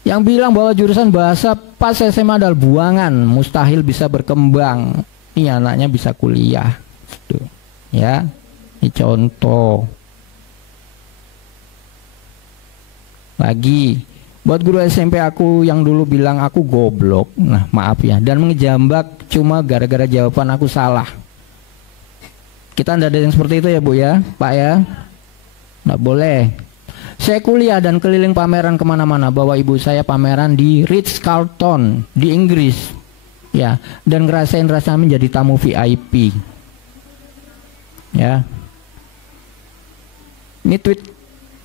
yang bilang bahwa jurusan bahasa pas SMA adalah buangan, mustahil bisa berkembang. Ini anaknya bisa kuliah. Tuh. Ya, ini contoh. Lagi, buat guru SMP aku yang dulu bilang aku goblok, nah maaf ya, dan mengejambak cuma gara-gara jawaban aku salah. Kita tidak ada yang seperti itu ya Bu ya, Pak ya. Nggak boleh. Saya kuliah dan keliling pameran kemana-mana, bawa ibu saya pameran di Ritz-Carlton di Inggris, ya, dan ngerasain rasanya menjadi tamu VIP, ya. Ini tweet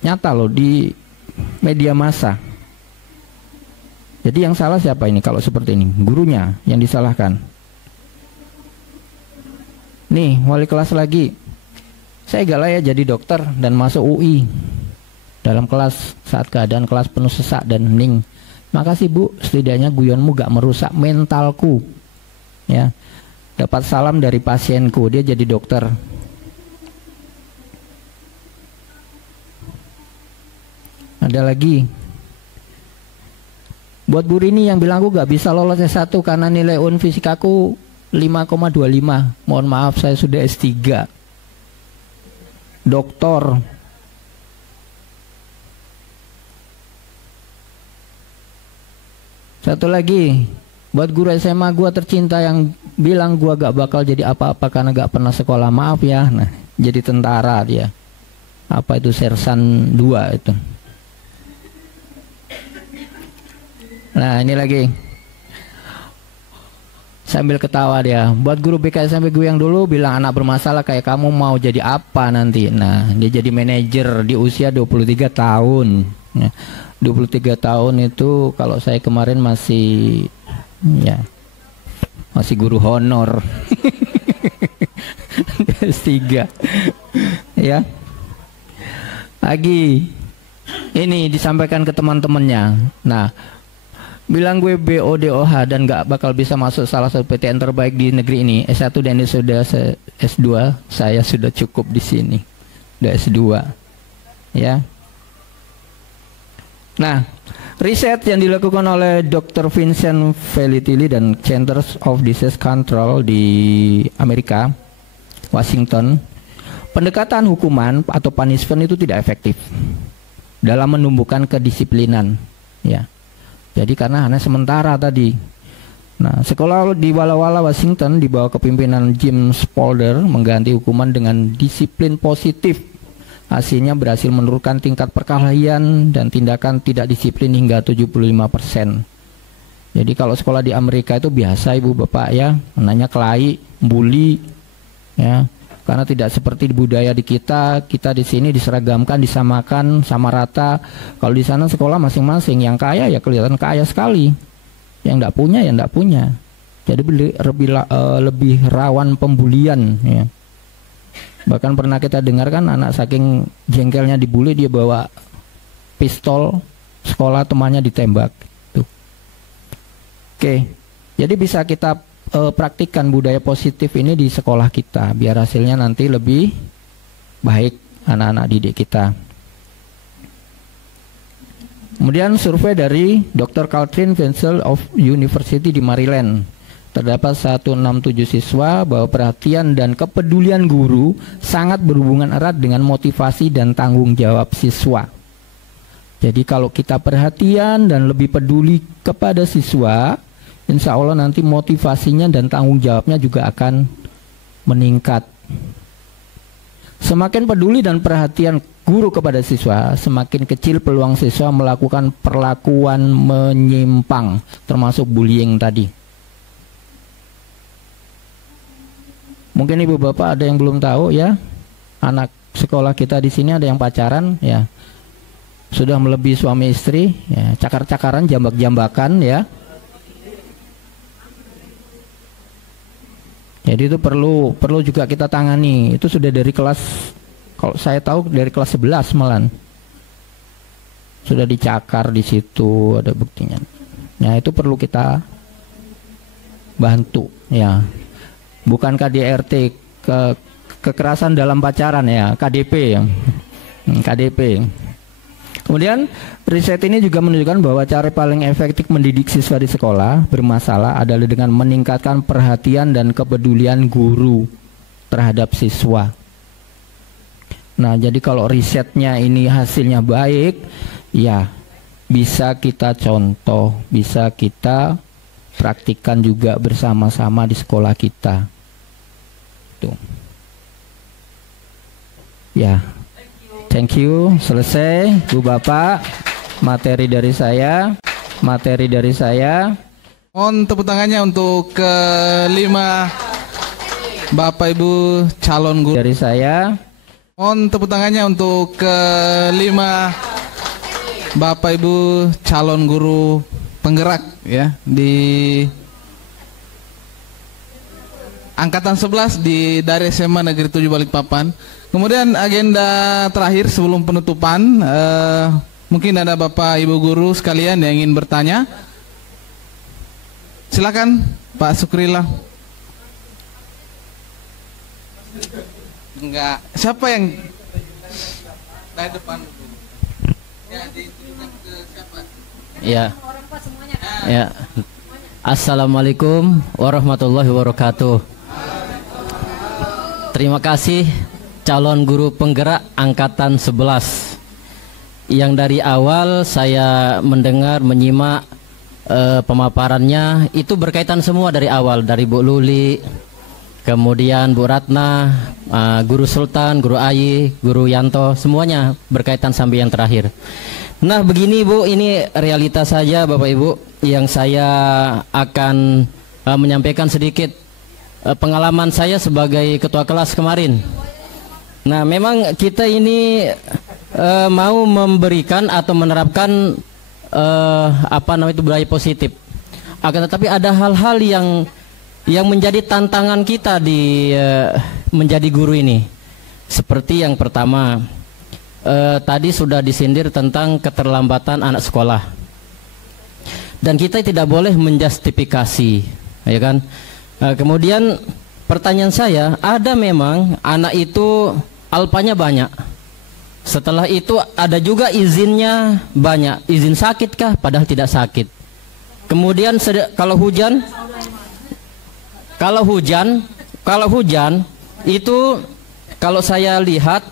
nyata loh di media massa. Jadi yang salah siapa ini kalau seperti ini? Gurunya yang disalahkan. Nih, wali kelas lagi. Saya galau ya jadi dokter dan masuk UI. Dalam kelas saat keadaan kelas penuh sesak dan hening. Makasih Bu, setidaknya guyonmu gak merusak mentalku. Ya. Dapat salam dari pasienku, dia jadi dokter. Ada lagi. Buat Bu Rini yang bilang aku gak bisa lolos S1 karena nilai UN fisikaku 5,25. Mohon maaf, saya sudah S3. Doktor. Satu lagi, buat guru SMA gua tercinta yang bilang gua gak bakal jadi apa-apa karena gak pernah sekolah, maaf ya. Nah, jadi tentara dia. Apa itu, sersan 2 itu. Nah, ini lagi. Sambil ketawa dia. Buat guru BKSMB gue yang dulu bilang anak bermasalah kayak kamu mau jadi apa nanti. Nah, dia jadi manajer di usia 23 tahun. Ya. 23 tahun itu kalau saya kemarin masih guru honor. S3. Ya. Lagi ini disampaikan ke teman-temannya. Nah, bilang gue BODOH dan gak bakal bisa masuk salah satu PTN terbaik di negeri ini. S1 dan ini sudah S2, saya sudah cukup di sini. Udah S2. Ya. Nah, riset yang dilakukan oleh Dr. Vincent Felitilli dan Centers of Disease Control di Amerika, Washington, pendekatan hukuman atau punishment itu tidak efektif dalam menumbuhkan kedisiplinan. Ya. Jadi karena hanya sementara tadi. Nah, sekolah di Walla Walla, Washington di bawah kepimpinan Jim Spolder mengganti hukuman dengan disiplin positif. Hasilnya berhasil menurunkan tingkat perkelahian dan tindakan tidak disiplin hingga 75%. Jadi kalau sekolah di Amerika itu biasa Ibu Bapak ya, namanya kelahi, bully ya. Karena tidak seperti budaya di kita di sini diseragamkan, disamakan, sama rata. Kalau di sana sekolah masing-masing, yang kaya ya kelihatan kaya sekali, yang tidak punya ya tidak punya. Jadi lebih rawan pembulian. Ya. Bahkan pernah kita dengarkan anak saking jengkelnya dibully dia bawa pistol sekolah, temannya ditembak. Tuh. Oke, jadi bisa kita praktikkan budaya positif ini di sekolah kita biar hasilnya nanti lebih baik anak-anak didik kita. Kemudian survei dari Dr. Catherine Wenzel of University di Maryland. Terdapat 167 siswa bahwa perhatian dan kepedulian guru sangat berhubungan erat dengan motivasi dan tanggung jawab siswa. Jadi kalau kita perhatian dan lebih peduli kepada siswa, insya Allah nanti motivasinya dan tanggung jawabnya juga akan meningkat. Semakin peduli dan perhatian guru kepada siswa, semakin kecil peluang siswa melakukan perlakuan menyimpang, termasuk bullying tadi. Mungkin Ibu Bapak ada yang belum tahu ya, anak sekolah kita di sini ada yang pacaran ya, sudah melebihi suami istri, ya, cakar-cakaran, jambak-jambakan ya. Jadi itu perlu juga kita tangani. Itu sudah dari kelas, kalau saya tahu dari kelas 11 malah sudah dicakar di situ, ada buktinya. Ya itu perlu kita bantu ya. Bukan KDRT, kekerasan dalam pacaran ya, KDP ya. KDP. Kemudian riset ini juga menunjukkan bahwa cara paling efektif mendidik siswa di sekolah bermasalah adalah dengan meningkatkan perhatian dan kepedulian guru terhadap siswa. Nah, jadi kalau risetnya ini hasilnya baik, ya bisa kita contoh, bisa kita praktikkan juga bersama-sama di sekolah kita. Tuh. Ya. Thank you. Selesai, Bu Bapak. Materi dari saya. Mohon tepuk tangannya untuk kelima Bapak Ibu calon guru dari saya. Mohon tepuk tangannya untuk kelima Bapak Ibu calon guru penggerak ya di angkatan 11 dari SMA Negeri 7 Balikpapan. Kemudian agenda terakhir sebelum penutupan, mungkin ada Bapak Ibu guru sekalian yang ingin bertanya. Silakan Pak Sukrillah. Enggak, siapa yang dari depan? Ya, ditunjukkan ke siapa? Ya. Ya. Assalamualaikum warahmatullahi wabarakatuh. Terima kasih calon guru penggerak angkatan 11 yang dari awal saya mendengar, menyimak pemaparannya itu berkaitan semua dari awal, dari Bu Luli, kemudian Bu Ratna, Guru Sultan, Guru Ayi, Guru Yanto, semuanya berkaitan sampai yang terakhir. Nah begini Bu, ini realitas saja Bapak Ibu, yang saya akan menyampaikan sedikit pengalaman saya sebagai ketua kelas kemarin. Nah memang kita ini mau memberikan atau menerapkan budaya positif. Akan tetapi ada hal-hal yang menjadi tantangan kita di menjadi guru ini. Seperti yang pertama, tadi sudah disindir tentang keterlambatan anak sekolah. Dan kita tidak boleh menjustifikasi, ya kan? Kemudian pertanyaan saya, ada memang anak itu alpanya banyak. Setelah itu ada juga izinnya banyak. Izin sakitkah? Padahal tidak sakit. Kemudian kalau hujan itu kalau saya lihat,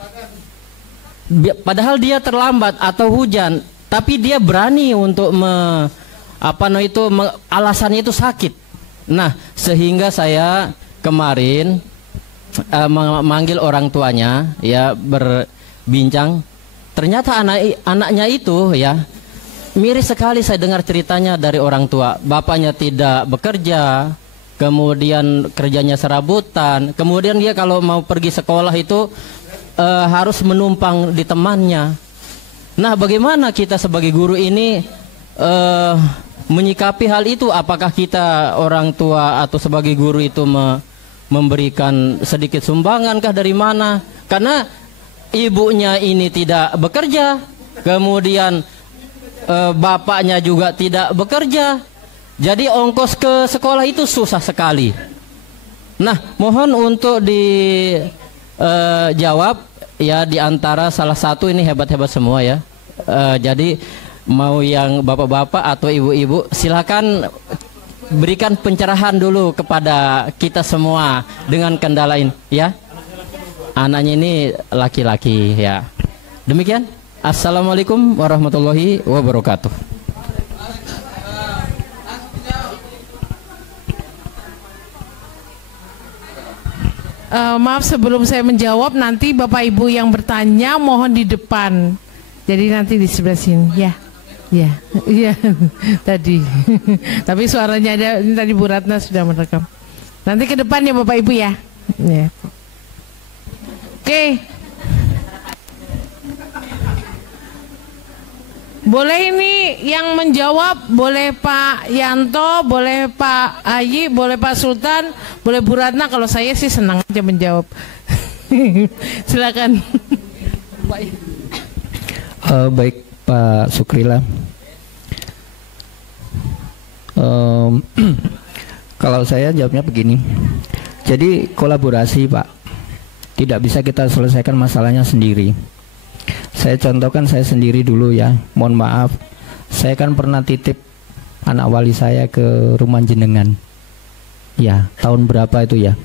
padahal dia terlambat atau hujan, tapi dia berani untuk alasannya itu sakit. Nah, sehingga saya kemarin memanggil orang tuanya, ya, berbincang. Ternyata anaknya itu, ya, miris sekali saya dengar ceritanya dari orang tua. Bapaknya tidak bekerja, kemudian kerjanya serabutan, kemudian dia kalau mau pergi sekolah itu harus menumpang di temannya. Nah, bagaimana kita sebagai guru ini menyikapi hal itu? Apakah kita orang tua atau sebagai guru itu memberikan sedikit sumbangankah dari mana? Karena ibunya ini tidak bekerja, kemudian bapaknya juga tidak bekerja, jadi ongkos ke sekolah itu susah sekali. Nah, mohon untuk dijawab ya, di antara salah satu ini hebat-hebat semua ya. Jadi mau yang bapak-bapak atau ibu-ibu, silakan berikan pencerahan dulu kepada kita semua dengan kendala ini ya. Anaknya ini laki-laki ya. Demikian. Assalamualaikum warahmatullahi wabarakatuh. Maaf, sebelum saya menjawab, nanti Bapak Ibu yang bertanya mohon di depan. Jadi nanti di sebelah sini ya. Ya, tadi. Tapi suaranya ada, ini tadi Bu Ratna sudah merekam. Nanti ke depan ya Bapak Ibu ya. Ya. Oke. Boleh ini yang menjawab, boleh Pak Yanto, boleh Pak Ayi, boleh Pak Sultan, boleh Bu Ratna. Kalau saya sih senang aja menjawab. Silakan. Baik Pak Sukrillah. Kalau saya jawabnya begini. Jadi kolaborasi Pak, tidak bisa kita selesaikan masalahnya sendiri. Saya contohkan saya sendiri dulu ya. Mohon maaf, saya kan pernah titip anak wali saya ke rumah jenengan. Ya, tahun berapa itu ya?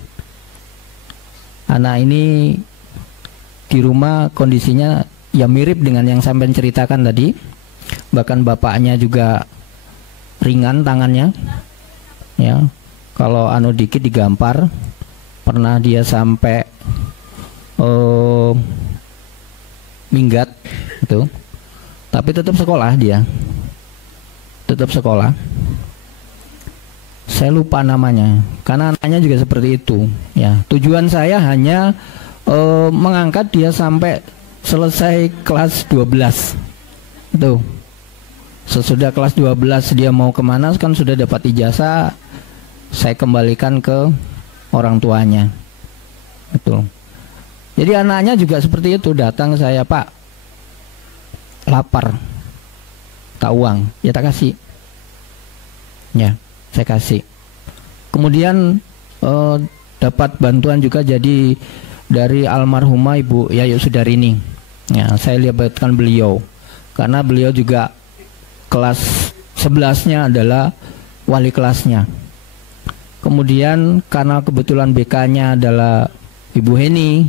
Anak ini di rumah kondisinya ya mirip dengan yang sampean ceritakan tadi. Bahkan bapaknya juga ringan tangannya. Ya, kalau anu dikit digampar. Pernah dia sampai minggat itu, tapi tetap sekolah dia, tetap sekolah. Saya lupa namanya, karena anaknya juga seperti itu. Ya, tujuan saya hanya mengangkat dia sampai selesai kelas 12. Itu, sesudah kelas 12 dia mau kemana, kan sudah dapat ijazah, saya kembalikan ke orang tuanya. Betul. Jadi anaknya juga seperti itu, datang ke saya, Pak, lapar, tak uang, ya tak kasih, ya saya kasih. Kemudian dapat bantuan juga jadi dari almarhumah Ibu Yayu Sudarini. Ya, saya libatkan beliau karena beliau juga kelas 11-nya adalah wali kelasnya. Kemudian karena kebetulan BK-nya adalah Ibu Heni.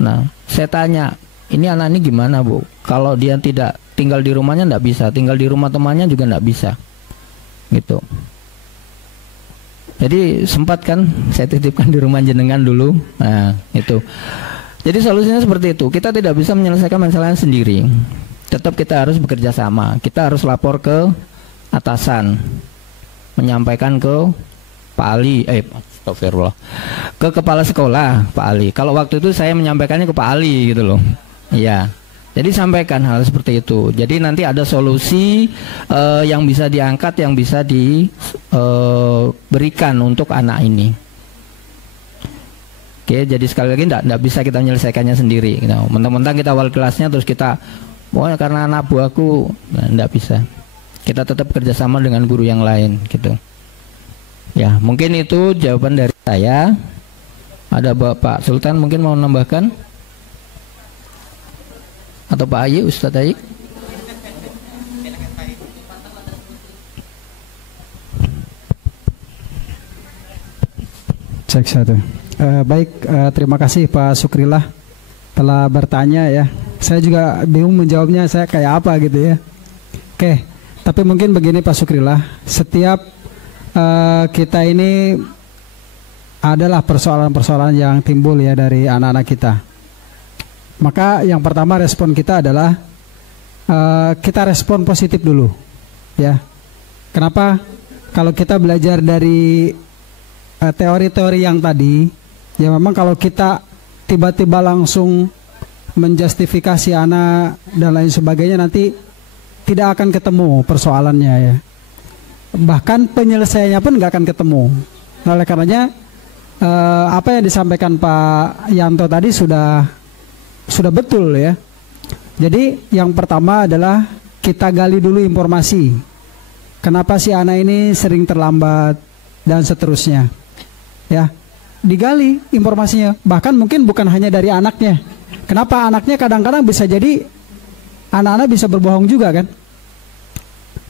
Nah, saya tanya, ini anak ini gimana, Bu? Kalau dia tidak tinggal di rumahnya enggak bisa, tinggal di rumah temannya juga enggak bisa. Gitu. Jadi sempat kan saya titipkan di rumah jenengan dulu. Nah, itu. Jadi solusinya seperti itu. Kita tidak bisa menyelesaikan masalahnya sendiri. Tetap kita harus bekerja sama. Kita harus lapor ke atasan. Menyampaikan ke Pak Ali, astagfirullah, ke kepala sekolah Pak Ali. Kalau waktu itu saya menyampaikannya ke Pak Ali gitu loh. Iya. Jadi sampaikan hal seperti itu. Jadi nanti ada solusi yang bisa diangkat, yang bisa diberikan untuk anak ini. Oke, jadi sekali lagi tidak bisa kita menyelesaikannya sendiri. Gitu. Mentang-mentang kita awal kelasnya terus kita, pokoknya karena anak buahku, tidak bisa. Kita tetap kerjasama dengan guru yang lain, gitu. Ya, mungkin itu jawaban dari saya. Ada Bapak Sultan mungkin mau menambahkan? Atau Pak Ayi, Ustadz Ayi? Cek satu. Baik, terima kasih Pak Sukrilah telah bertanya ya. Saya juga bingung menjawabnya, saya kayak apa gitu ya. Oke, tapi mungkin begini Pak Sukrilah, setiap kita ini adalah persoalan-persoalan yang timbul ya dari anak-anak kita. Maka yang pertama respon kita adalah kita respon positif dulu, ya. Kenapa? Kalau kita belajar dari teori-teori yang tadi, ya memang kalau kita tiba-tiba langsung menjustifikasi anak dan lain sebagainya, nanti tidak akan ketemu persoalannya ya. Bahkan penyelesaiannya pun nggak akan ketemu. Nah, oleh karenanya apa yang disampaikan Pak Yanto tadi sudah betul ya. Jadi yang pertama adalah kita gali dulu informasi. Kenapa si anak ini sering terlambat dan seterusnya. Ya, digali informasinya. Bahkan mungkin bukan hanya dari anaknya. Kenapa anaknya kadang-kadang bisa jadi anak-anak bisa berbohong juga kan?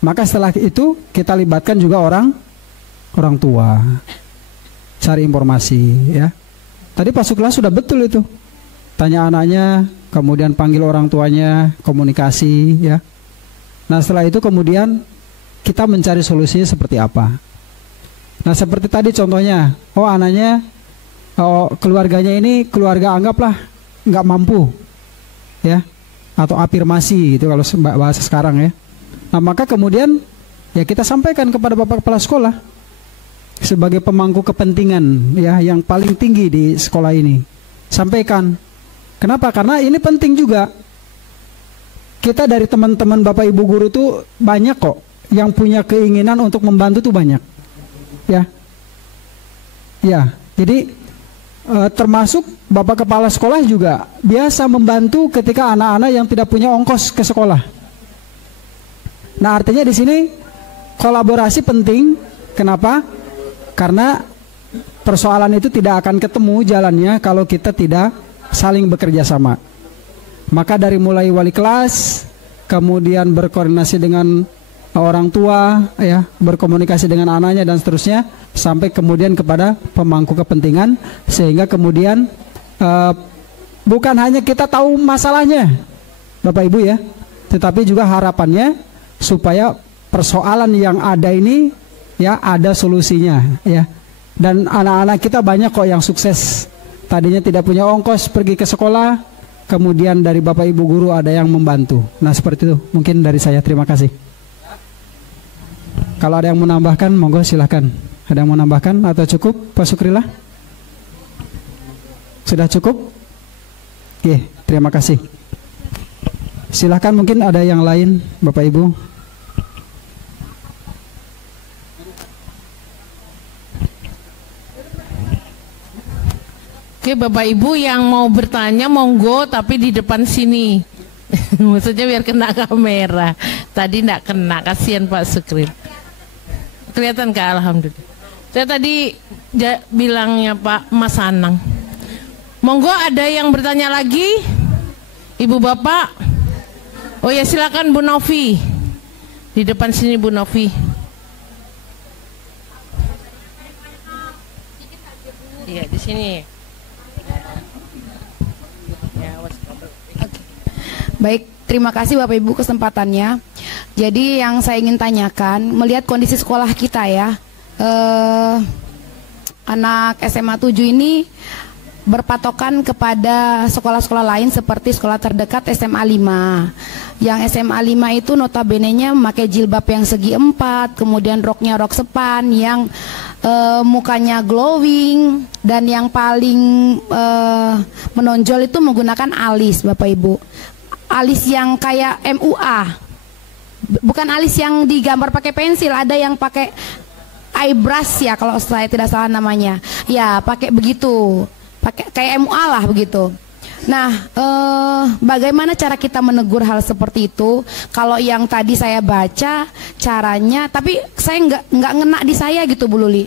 Maka setelah itu kita libatkan juga orang tua, cari informasi ya. Tadi Pak Sukla sudah betul itu, tanya anaknya, kemudian panggil orang tuanya, komunikasi ya. Nah setelah itu kemudian kita mencari solusinya seperti apa. Nah seperti tadi contohnya, anaknya, keluarganya ini keluarga anggaplah nggak mampu ya, atau afirmasi itu kalau bahasa sekarang ya. Nah maka kemudian ya kita sampaikan kepada Bapak Kepala Sekolah sebagai pemangku kepentingan ya yang paling tinggi di sekolah ini. Sampaikan. Kenapa? Karena ini penting juga. Kita dari teman-teman Bapak Ibu guru tuh banyak kok yang punya keinginan untuk membantu tuh banyak. Ya. Ya, jadi termasuk Bapak Kepala Sekolah juga biasa membantu ketika anak-anak yang tidak punya ongkos ke sekolah. Nah artinya di sini kolaborasi penting. Kenapa? Karena persoalan itu tidak akan ketemu jalannya kalau kita tidak saling bekerja sama. Maka dari mulai wali kelas, kemudian berkoordinasi dengan orang tua, ya, berkomunikasi dengan anaknya dan seterusnya, sampai kemudian kepada pemangku kepentingan, sehingga kemudian bukan hanya kita tahu masalahnya, Bapak Ibu ya, tetapi juga harapannya supaya persoalan yang ada ini ya ada solusinya ya. Dan anak-anak kita banyak kok yang sukses. Tadinya tidak punya ongkos pergi ke sekolah, kemudian dari Bapak Ibu guru ada yang membantu. Nah seperti itu mungkin dari saya, terima kasih. Kalau ada yang mau menambahkan monggo silahkan. Ada yang mau menambahkan atau cukup Pak Sukrilah? Sudah cukup? Oke, terima kasih. Silahkan mungkin ada yang lain Bapak Ibu. Oke, Bapak Ibu yang mau bertanya monggo, tapi di depan sini. Maksudnya biar kena kamera. Tadi enggak kena, kasihan Pak Sukri. Kelihatan Kak, alhamdulillah. Saya tadi bilangnya Pak Mas Anang. Monggo ada yang bertanya lagi? Ibu Bapak? Oh ya, silakan Bu Novi. Di depan sini Bu Novi. Iya, di sini. Baik, terima kasih Bapak Ibu kesempatannya. Jadi yang saya ingin tanyakan, melihat kondisi sekolah kita ya, anak SMA 7 ini berpatokan kepada sekolah-sekolah lain seperti sekolah terdekat SMA 5. Yang SMA 5 itu notabene-nya memakai jilbab yang segi 4, kemudian roknya rok sepan yang mukanya glowing, dan yang paling menonjol itu menggunakan alis Bapak Ibu. Alis yang kayak MUA, bukan alis yang digambar pakai pensil, ada yang pakai eyebrush ya kalau saya tidak salah namanya. Ya, pakai begitu, pakai kayak MUA lah begitu. Nah, bagaimana cara kita menegur hal seperti itu? Kalau yang tadi saya baca caranya, tapi saya nggak ngena di saya gitu Bu Luli.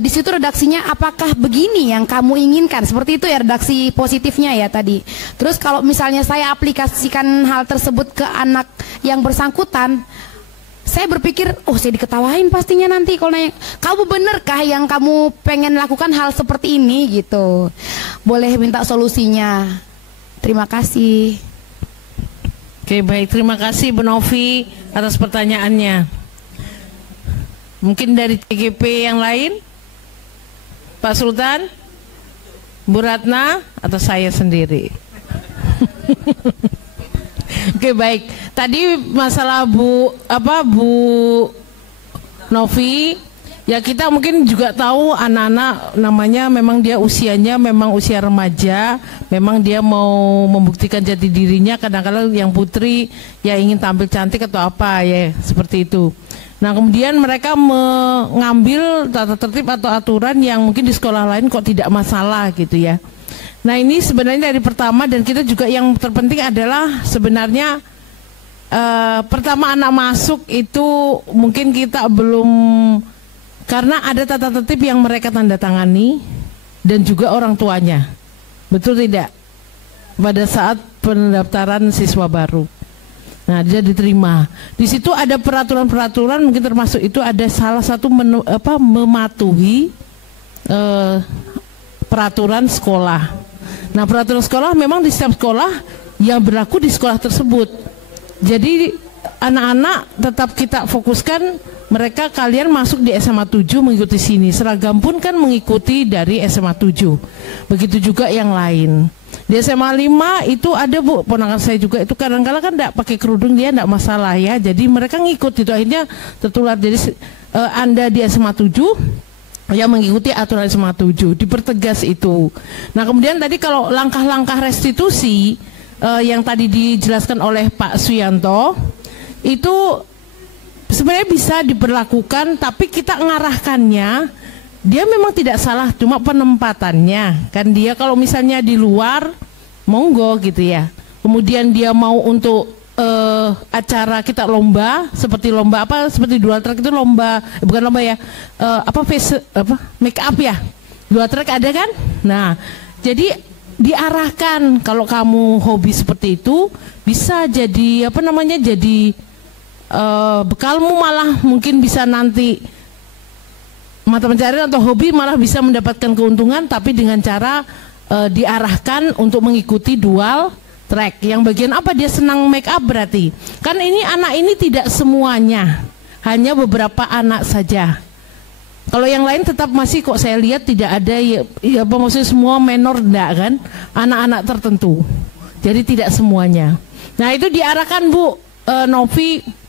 Di situ redaksinya apakah begini yang kamu inginkan, seperti itu ya redaksi positifnya ya tadi. Terus kalau misalnya saya aplikasikan hal tersebut ke anak yang bersangkutan, saya berpikir, oh saya diketawain pastinya nanti kalau nanya, kamu benerkah yang kamu pengen lakukan hal seperti ini gitu. Boleh minta solusinya. Terima kasih. Oke, baik, terima kasih Bu Novi atas pertanyaannya. Mungkin dari TGP yang lain, Pak Sultan, Bu Ratna, atau saya sendiri. Oke, baik. Tadi masalah Bu Novi, ya kita mungkin juga tahu anak-anak namanya memang dia usianya memang usia remaja, memang dia mau membuktikan jati dirinya. Kadang-kadang yang putri ya ingin tampil cantik atau apa ya seperti itu. Nah, kemudian mereka mengambil tata tertib atau aturan yang mungkin di sekolah lain kok tidak masalah gitu ya. Nah, ini sebenarnya dari pertama, dan kita juga yang terpenting adalah sebenarnya pertama anak masuk itu mungkin kita belum, karena ada tata tertib yang mereka tanda tangani dan juga orang tuanya. Betul tidak? Pada saat pendaftaran siswa baru. Nah, dia diterima. Di situ ada peraturan-peraturan, mungkin termasuk itu ada salah satu mematuhi peraturan sekolah. Nah, peraturan sekolah memang di setiap sekolah yang berlaku di sekolah tersebut. Jadi anak-anak tetap kita fokuskan, mereka kalian masuk di SMA 7 mengikuti sini. Seragam pun kan mengikuti dari SMA 7. Begitu juga yang lain. Di SMA 5 itu ada Bu, ponakan saya juga itu kadang-kadang kan enggak pakai kerudung, dia enggak masalah ya. Jadi mereka ngikut itu, akhirnya tertular. Jadi Anda di SMA 7 yang mengikuti aturan SMA 7, dipertegas itu. Nah, kemudian tadi kalau langkah-langkah restitusi yang tadi dijelaskan oleh Pak Suyanto, itu sebenarnya bisa diberlakukan, tapi kita mengarahkannya. Dia memang tidak salah, cuma penempatannya. Kan dia kalau misalnya di luar, monggo gitu ya. Kemudian dia mau untuk acara kita lomba, seperti lomba apa, seperti dual track itu lomba, bukan lomba ya, make up ya. Dual track ada kan? Nah, jadi diarahkan kalau kamu hobi seperti itu, bisa jadi jadi bekalmu, malah mungkin bisa nanti mata pencarian atau hobi malah bisa mendapatkan keuntungan, tapi dengan cara diarahkan untuk mengikuti dual track. Yang bagian apa? Dia senang make up berarti. Kan ini anak ini tidak semuanya, hanya beberapa anak saja. Kalau yang lain tetap masih kok saya lihat tidak ada ya maksudnya semua menor enggak kan? Anak-anak tertentu. Jadi tidak semuanya. Nah, itu diarahkan Bu Novi.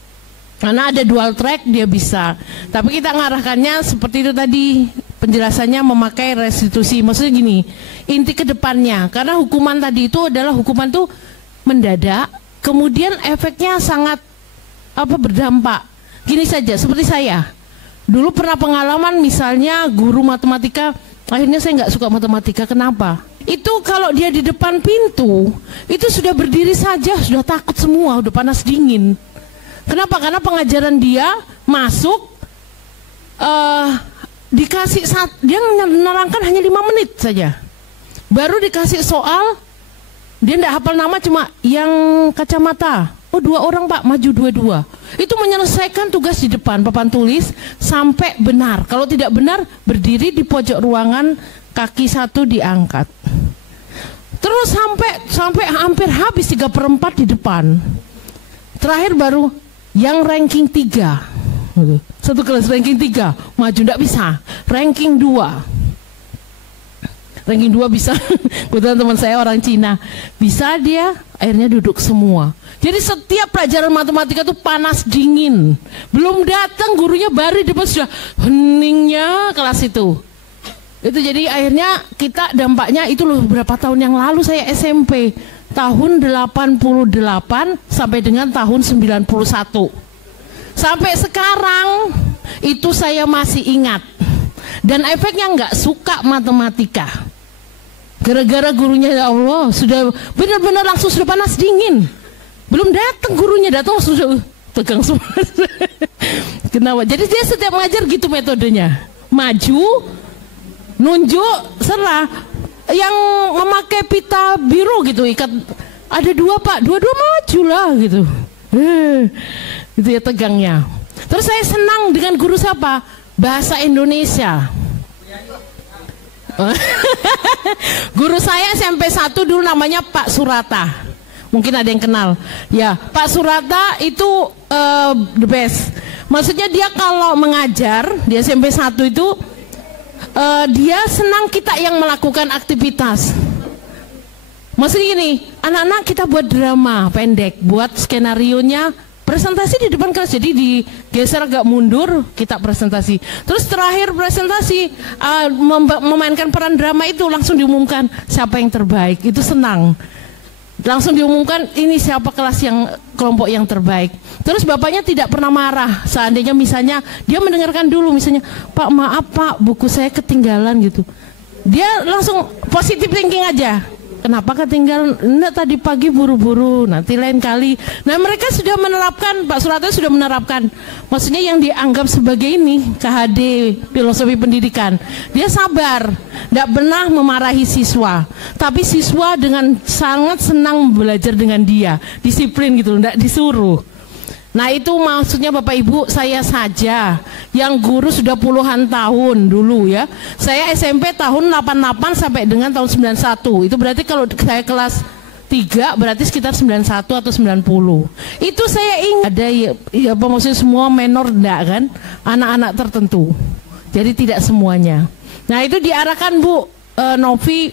Karena ada dual track dia bisa, tapi kita ngarahkannya seperti itu tadi penjelasannya, memakai restitusi. Maksudnya gini, inti ke depannya, karena hukuman tadi itu adalah hukuman tuh mendadak, kemudian efeknya sangat berdampak. Gini saja, seperti saya dulu pernah pengalaman, misalnya guru matematika Akhirnya saya nggak suka matematika. Kenapa? Itu kalau dia di depan pintu, itu sudah berdiri saja, sudah takut semua, udah panas dingin. Kenapa? Karena pengajaran dia masuk, dikasih dia menerangkan hanya 5 menit saja. Baru dikasih soal, dia tidak hafal nama, cuma yang kacamata. Oh 2 orang Pak, maju 2-2. Itu menyelesaikan tugas di depan papan tulis sampai benar. Kalau tidak benar, berdiri di pojok ruangan, kaki 1 diangkat. Terus sampai hampir habis 3/4 di depan. Terakhir baru yang ranking 3. Satu kelas ranking 3, maju tidak bisa. Ranking 2. Ranking 2 bisa. Kebetulan teman saya orang Cina. Bisa dia, akhirnya duduk semua. Jadi setiap pelajaran matematika itu panas dingin. Belum datang gurunya baru di depan sudah heningnya kelas itu. Itu jadi akhirnya kita dampaknya itu loh, beberapa tahun yang lalu saya SMP. Tahun 88 sampai dengan tahun 91. Sampai sekarang itu saya masih ingat. Dan efeknya nggak suka matematika. Gara-gara gurunya, ya Allah, sudah benar-benar langsung sudah panas dingin. Belum datang gurunya, datang sudah tegang semua. Kenapa? Jadi dia setiap mengajar gitu metodenya. Maju, nunjuk, serah. Yang memakai pita biru gitu, ikat. Ada 2 Pak, 2 majulah gitu. Itu ya tegangnya. Terus saya senang dengan guru siapa? Bahasa Indonesia. Guru saya SMP 1 dulu namanya Pak Surata. Mungkin ada yang kenal. Ya, Pak Surata itu the best. Maksudnya dia kalau mengajar di SMP 1 itu dia senang kita yang melakukan aktivitas. Maksudnya gini, anak-anak kita buat drama pendek, buat skenarionya, presentasi di depan kelas. Jadi digeser agak mundur, kita presentasi. Terus terakhir presentasi memainkan peran drama itu langsung diumumkan siapa yang terbaik. Itu senang. Langsung diumumkan ini siapa kelompok yang terbaik. Terus bapaknya tidak pernah marah. Seandainya misalnya dia mendengarkan dulu misalnya, Pak maaf Pak, buku saya ketinggalan gitu. Dia langsung positive thinking aja. Kenapa ketinggalan? Enggak, tadi pagi buru-buru, nanti lain kali. Nah mereka sudah menerapkan, Pak Surata sudah menerapkan. Maksudnya yang dianggap sebagai ini KHD filosofi pendidikan. Dia sabar, tidak pernah memarahi siswa. Tapi siswa dengan sangat senang belajar dengan dia. Disiplin gitu, tidak disuruh. Nah itu maksudnya Bapak Ibu, saya saja yang guru sudah puluhan tahun dulu ya. Saya SMP tahun 88 sampai dengan tahun 91. Itu berarti kalau saya kelas 3 berarti sekitar 91 atau 90. Itu saya ingat ada ya maksudnya semua menor enggak kan, anak-anak tertentu. Jadi tidak semuanya. Nah itu diarahkan Bu Novi,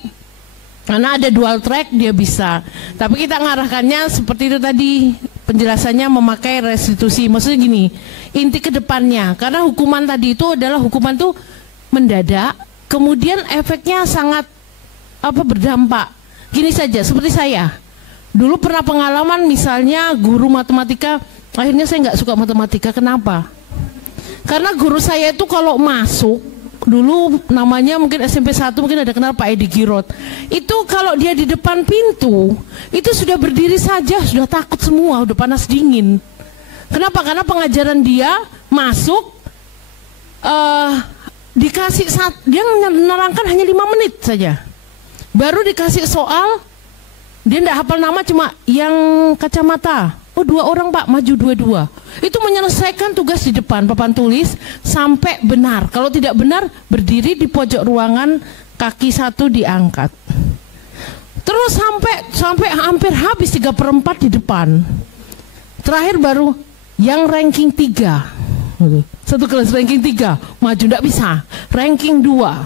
karena ada dual track dia bisa. Tapi kita ngarahkannya seperti itu tadi. Penjelasannya memakai restitusi, maksudnya gini, inti ke depannya, karena hukuman tadi itu adalah hukuman tuh mendadak, kemudian efeknya sangat berdampak. Gini saja, seperti saya, dulu pernah pengalaman misalnya guru matematika, akhirnya saya nggak suka matematika. Kenapa? Karena guru saya itu kalau masuk, dulu namanya mungkin SMP 1 mungkin ada kenal Pak Edi Girot. Itu kalau dia di depan pintu itu sudah berdiri saja, sudah takut semua, udah panas dingin. Kenapa? Karena pengajaran dia masuk, dikasih dia menerangkan hanya 5 menit saja. Baru dikasih soal, dia tidak hafal nama, cuma yang kacamata. Oh 2 orang Pak, maju 2-2. Itu menyelesaikan tugas di depan papan tulis sampai benar. Kalau tidak benar, berdiri di pojok ruangan, kaki 1 diangkat. Terus sampai hampir habis 3/4 di depan. Terakhir baru yang ranking 3. Satu kelas ranking 3, maju tidak bisa. Ranking 2.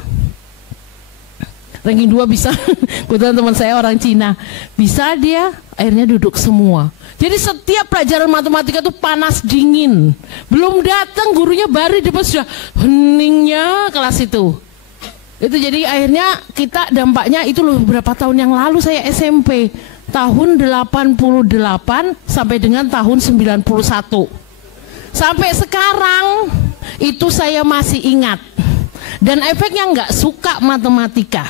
Ranking 2 bisa. Kebetulan teman saya orang Cina. Bisa dia, akhirnya duduk semua. Jadi setiap pelajaran matematika itu panas dingin. Belum datang gurunya baru di depan sudah heningnya kelas itu. Itu jadi akhirnya kita dampaknya itu loh, beberapa tahun yang lalu saya SMP. Tahun 88 sampai dengan tahun 91. Sampai sekarang itu saya masih ingat. dan efeknya nggak suka matematika.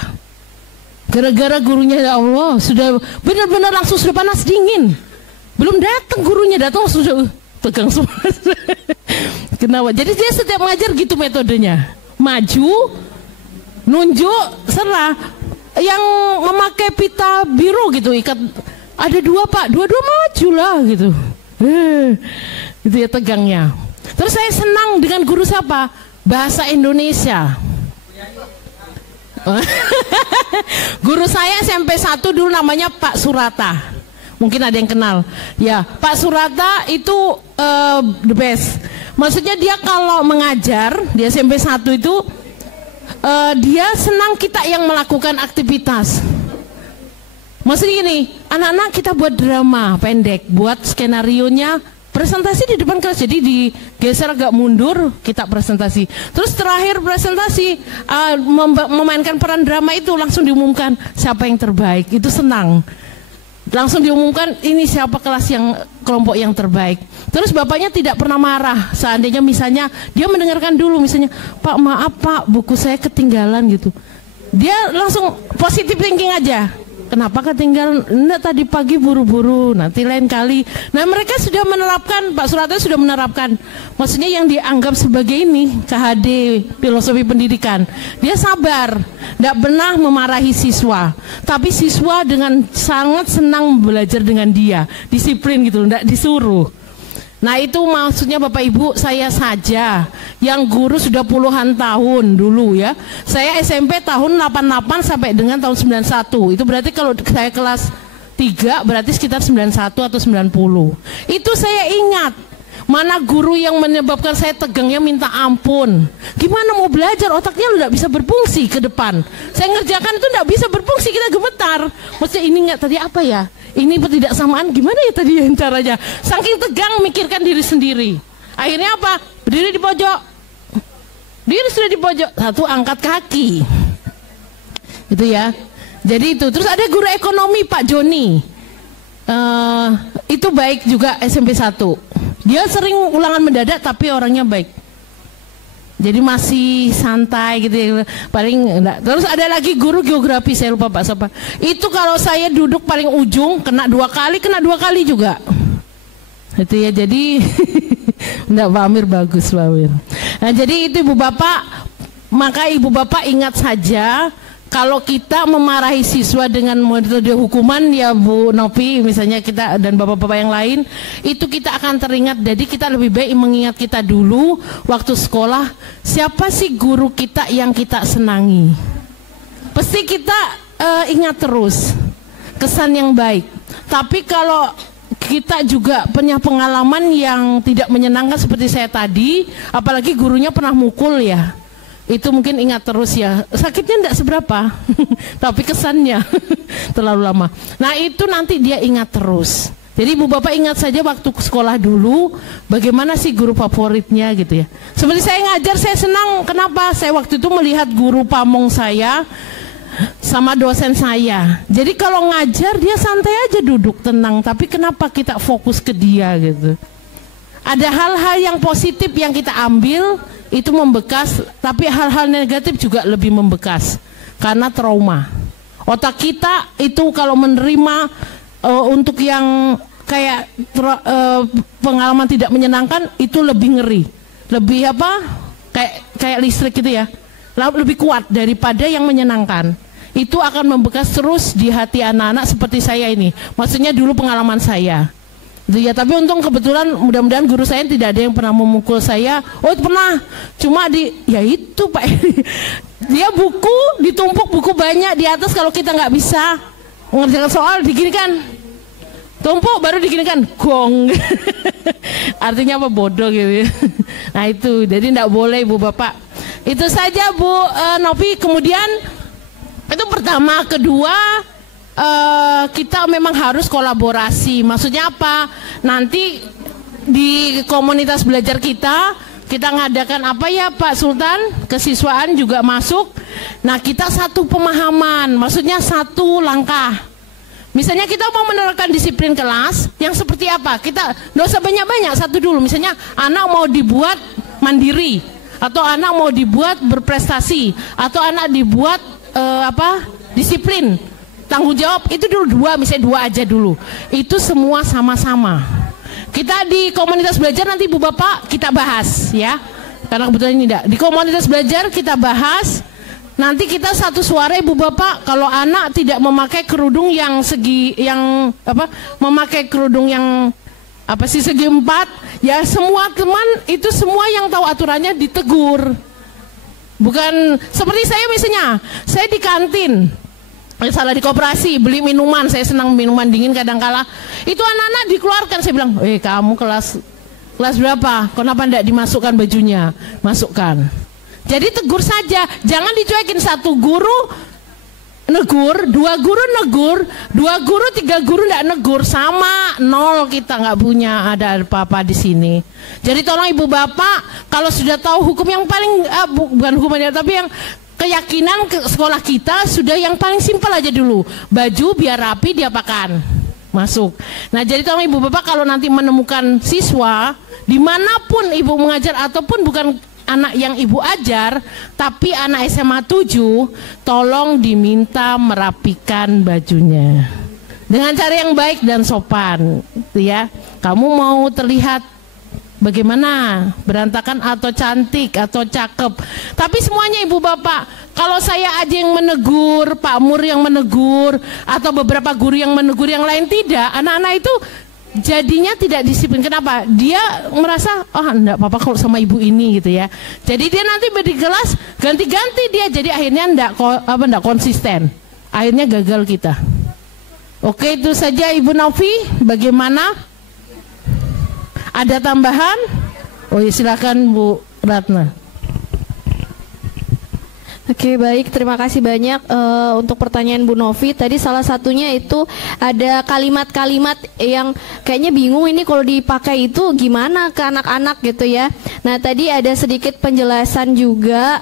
Gara-gara gurunya, ya Allah, sudah benar-benar langsung sudah panas dingin. Belum datang gurunya, datang sudah tegang semua. Kenapa? Jadi dia setiap mengajar gitu metodenya. Maju, nunjuk, serah. Yang memakai pita biru gitu, ikat. Ada 2 Pak, dua-dua maju lah gitu. Gitu ya tegangnya. Terus saya senang dengan guru siapa? Bahasa Indonesia. Guru saya SMP 1 dulu namanya Pak Surata. Mungkin ada yang kenal. Ya, Pak Surata itu the best. Maksudnya dia kalau mengajar di SMP 1 itu dia senang kita yang melakukan aktivitas. Maksudnya gini, anak-anak kita buat drama pendek, buat skenarionya, presentasi di depan kelas. Jadi digeser agak mundur, kita presentasi. Terus terakhir presentasi memainkan peran drama itu langsung diumumkan siapa yang terbaik. Itu senang. Langsung diumumkan ini siapa kelas yang kelompok yang terbaik. Terus bapaknya tidak pernah marah. Seandainya misalnya dia mendengarkan dulu misalnya, Pak maaf Pak, buku saya ketinggalan gitu. Dia langsung positive thinking aja. Kenapa ketinggalan? Enggak, tadi pagi buru-buru, nanti lain kali. Nah mereka sudah menerapkan, Pak Surata sudah menerapkan. Maksudnya yang dianggap sebagai ini, KHD, filosofi pendidikan. Dia sabar, tidak pernah memarahi siswa. Tapi siswa dengan sangat senang belajar dengan dia. Disiplin gitu, tidak disuruh. Nah itu maksudnya Bapak Ibu, saya saja yang guru sudah puluhan tahun dulu ya. Saya SMP tahun 88 sampai dengan tahun 91. Itu berarti kalau saya kelas 3 berarti sekitar 91 atau 90. Itu saya ingat. Mana guru yang menyebabkan saya tegangnya minta ampun. Gimana mau belajar, otaknya tidak bisa berfungsi ke depan. Saya ngerjakan itu tidak bisa berfungsi, kita gemetar. Maksudnya ini nggak tadi apa ya? Ini tidak samaan, gimana ya tadi yang caranya? Saking tegang mikirkan diri sendiri. Akhirnya apa? Berdiri di pojok. Diri sudah di pojok, satu angkat kaki. Gitu ya. Jadi itu. Terus ada guru ekonomi Pak Joni. Itu baik juga SMP 1. Dia sering ulangan mendadak tapi orangnya baik. Jadi masih santai gitu, paling enggak. Terus ada lagi guru geografi, saya lupa Pak siapa. Itu kalau saya duduk paling ujung kena 2 kali juga. Itu ya, jadi enggak, Pak Amir bagus Pak Amir. Nah jadi itu Ibu Bapak, maka Ibu Bapak ingat saja kalau kita memarahi siswa dengan metode hukuman ya Bu Novi misalnya kita dan bapak-bapak yang lain, itu kita akan teringat. Jadi kita lebih baik mengingat kita dulu waktu sekolah, siapa sih guru kita yang kita senangi. Pasti kita ingat terus kesan yang baik. Tapi kalau kita juga punya pengalaman yang tidak menyenangkan seperti saya tadi, apalagi gurunya pernah mukul ya, itu mungkin ingat terus ya. Sakitnya enggak seberapa tapi kesannya terlalu lama. Nah itu nanti dia ingat terus. Jadi Ibu Bapak ingat saja waktu sekolah dulu bagaimana sih guru favoritnya gitu ya. Seperti saya ngajar, saya senang. Kenapa? Saya waktu itu melihat guru pamong saya sama dosen saya. Jadi kalau ngajar dia santai aja duduk tenang. Tapi kenapa kita fokus ke dia gitu. Ada hal-hal yang positif yang kita ambil itu membekas, tapi hal-hal negatif juga lebih membekas karena trauma. Otak kita itu kalau menerima untuk yang kayak pengalaman tidak menyenangkan itu lebih ngeri, lebih apa? Kayak listrik gitu ya, lebih kuat daripada yang menyenangkan. Itu akan membekas terus di hati anak-anak seperti saya ini. Maksudnya dulu pengalaman saya. Ya, tapi untung kebetulan mudah-mudahan guru saya tidak ada yang pernah memukul saya. Oh pernah, cuma ya itu Pak. Dia buku ditumpuk, buku banyak di atas, kalau kita nggak bisa mengerjakan soal diginikan, tumpuk baru diginikan, gong. Artinya apa? Bodoh gitu. Nah itu, jadi nggak boleh Ibu Bapak. Itu saja Bu Novi. Kemudian itu pertama, kedua, kita memang harus kolaborasi. Maksudnya apa? Nanti di komunitas belajar kita ngadakan apa ya Pak Sultan? Kesiswaan juga masuk. Nah kita satu pemahaman, maksudnya satu langkah. Misalnya kita mau menerapkan disiplin kelas yang seperti apa? Kita nggak usah banyak-banyak, satu dulu. Misalnya anak mau dibuat mandiri, atau anak mau dibuat berprestasi, atau anak dibuat disiplin, tanggung jawab, itu dulu misalnya 2 aja dulu. Itu semua sama-sama. Kita di komunitas belajar nanti Ibu Bapak kita bahas ya. Karena kebetulan ini di komunitas belajar kita bahas. Nanti kita satu suara Ibu Bapak, kalau anak tidak memakai kerudung yang memakai kerudung yang segi 4, ya semua teman itu semua yang tahu aturannya ditegur. Bukan seperti saya misalnya, saya di kantin, salah di koperasi beli minuman, saya senang minuman dingin kadang-kala. Itu anak-anak dikeluarkan, saya bilang, kamu kelas berapa? Kenapa tidak dimasukkan bajunya? Masukkan. Jadi tegur saja, jangan dicuekin. 1 guru negur, 2 guru negur, 2 guru, 3 guru tidak negur, sama 0 kita nggak punya ada apa-apa di sini. Jadi tolong Ibu Bapak, kalau sudah tahu hukum yang paling bukan hukumnya tapi yang keyakinan ke sekolah kita sudah yang paling simpel aja dulu, baju biar rapi diapakan masuk. Nah jadi tolong Ibu Bapak kalau nanti menemukan siswa dimanapun Ibu mengajar ataupun bukan anak yang Ibu ajar, tapi anak SMA 7, tolong diminta merapikan bajunya dengan cara yang baik dan sopan, ya. Kamu mau terlihat bagaimana, berantakan atau cantik atau cakep, tapi semuanya Ibu Bapak. Kalau saya aja yang menegur, Pak Mur yang menegur, atau beberapa guru yang menegur, yang lain tidak, anak-anak itu jadinya tidak disiplin. Kenapa? Dia merasa enggak apa-apa kalau sama ibu ini gitu ya. Jadi dia nanti di kelas ganti-ganti dia, jadi akhirnya enggak konsisten. Akhirnya gagal kita. Oke, itu saja Ibu Novi. Bagaimana? Ada tambahan? Oh ya, silakan Bu Ratna. Oke, baik, terima kasih banyak untuk pertanyaan Bu Novi. Tadi salah satunya itu ada kalimat-kalimat yang kayaknya bingung ini kalau dipakai itu gimana ke anak-anak gitu ya. Nah tadi ada sedikit penjelasan juga,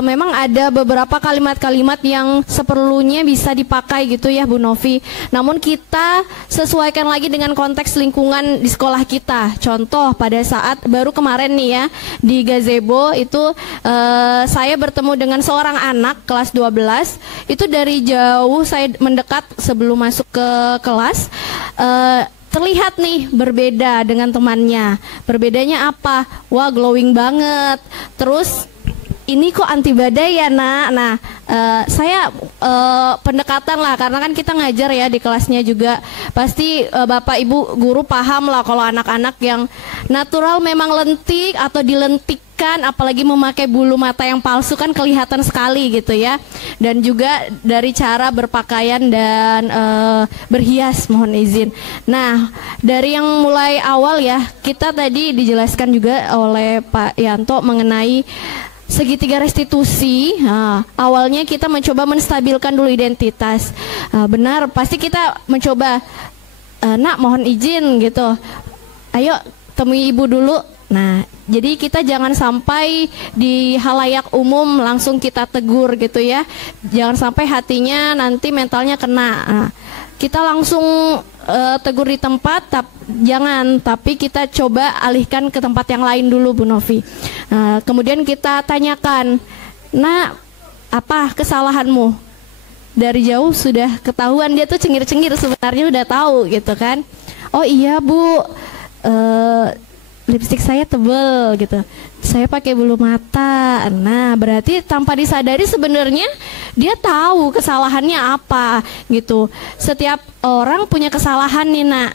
memang ada beberapa kalimat-kalimat yang seperlunya bisa dipakai gitu ya Bu Novi. Namun kita sesuaikan lagi dengan konteks lingkungan di sekolah kita. Contoh pada saat baru kemarin nih ya di gazebo itu saya bertemu dengan seorang anak kelas 12, itu dari jauh saya mendekat sebelum masuk ke kelas, terlihat nih berbeda dengan temannya. Berbedanya apa? Wah, glowing banget. Terus ini kok anti badai ya nak? Nah saya pendekatan lah, karena kan kita ngajar ya di kelasnya juga. Pasti Bapak Ibu guru paham lah kalau anak-anak yang natural memang lentik atau dilentikkan, apalagi memakai bulu mata yang palsu kan kelihatan sekali gitu ya. Dan juga dari cara berpakaian dan berhias, mohon izin. Nah dari yang mulai awal ya, kita tadi dijelaskan juga oleh Pak Yanto mengenai segitiga restitusi. Awalnya kita mencoba menstabilkan dulu identitas. Benar, pasti kita mencoba, nak mohon izin gitu, ayo temui ibu dulu. Nah jadi kita jangan sampai di halayak umum langsung kita tegur gitu ya. Jangan sampai hatinya nanti mentalnya kena. Kita langsung tegur di tempat, jangan, tapi kita coba alihkan ke tempat yang lain dulu Bu Novi. Kemudian kita tanyakan, nah apa kesalahanmu? Dari jauh sudah ketahuan, dia tuh cengir-cengir sebenarnya udah tahu gitu kan. Oh iya Bu, lipstik saya tebel gitu, saya pakai bulu mata. Nah berarti tanpa disadari sebenarnya dia tahu kesalahannya apa gitu. Setiap orang punya kesalahan nih nak.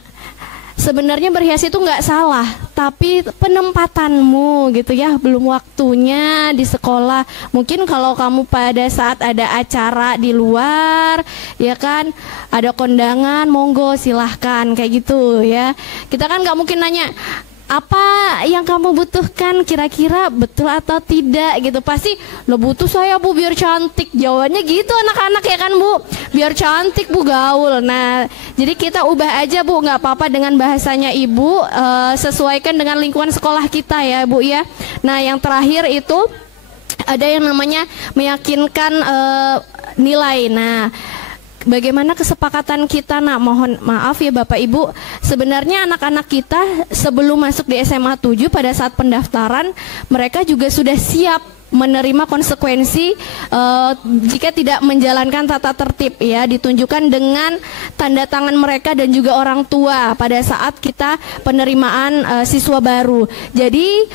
Sebenarnya berhias itu nggak salah, tapi penempatanmu gitu ya, belum waktunya di sekolah. Mungkin kalau kamu pada saat ada acara di luar, ya kan, ada kondangan, monggo silahkan kayak gitu ya. Kita kan nggak mungkin nanya apa yang kamu butuhkan, kira-kira betul atau tidak gitu. Pasti lo butuh saya Bu biar cantik, jawabannya gitu anak-anak ya kan Bu, biar cantik Bu, gaul. Nah jadi kita ubah aja Bu, nggak apa-apa dengan bahasanya Ibu, sesuaikan dengan lingkungan sekolah kita ya Bu ya. Nah yang terakhir itu ada yang namanya meyakinkan nilai. Nah bagaimana kesepakatan kita? Nah, mohon maaf ya Bapak Ibu, sebenarnya anak-anak kita sebelum masuk di SMA 7 pada saat pendaftaran mereka juga sudah siap menerima konsekuensi jika tidak menjalankan tata tertib, ya, ditunjukkan dengan tanda tangan mereka dan juga orang tua pada saat kita penerimaan siswa baru. Jadi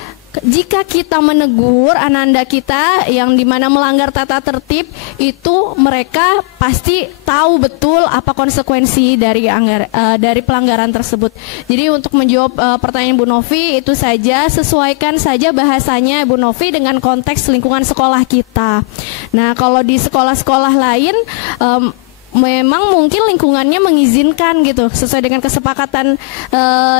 jika kita menegur ananda kita yang dimana melanggar tata tertib, itu mereka pasti tahu betul apa konsekuensi dari pelanggaran tersebut. Jadi untuk menjawab pertanyaan Bu Novi, itu saja, sesuaikan saja bahasanya Bu Novi dengan konteks lingkungan sekolah kita. Nah, kalau di sekolah-sekolah lain memang mungkin lingkungannya mengizinkan gitu, sesuai dengan kesepakatan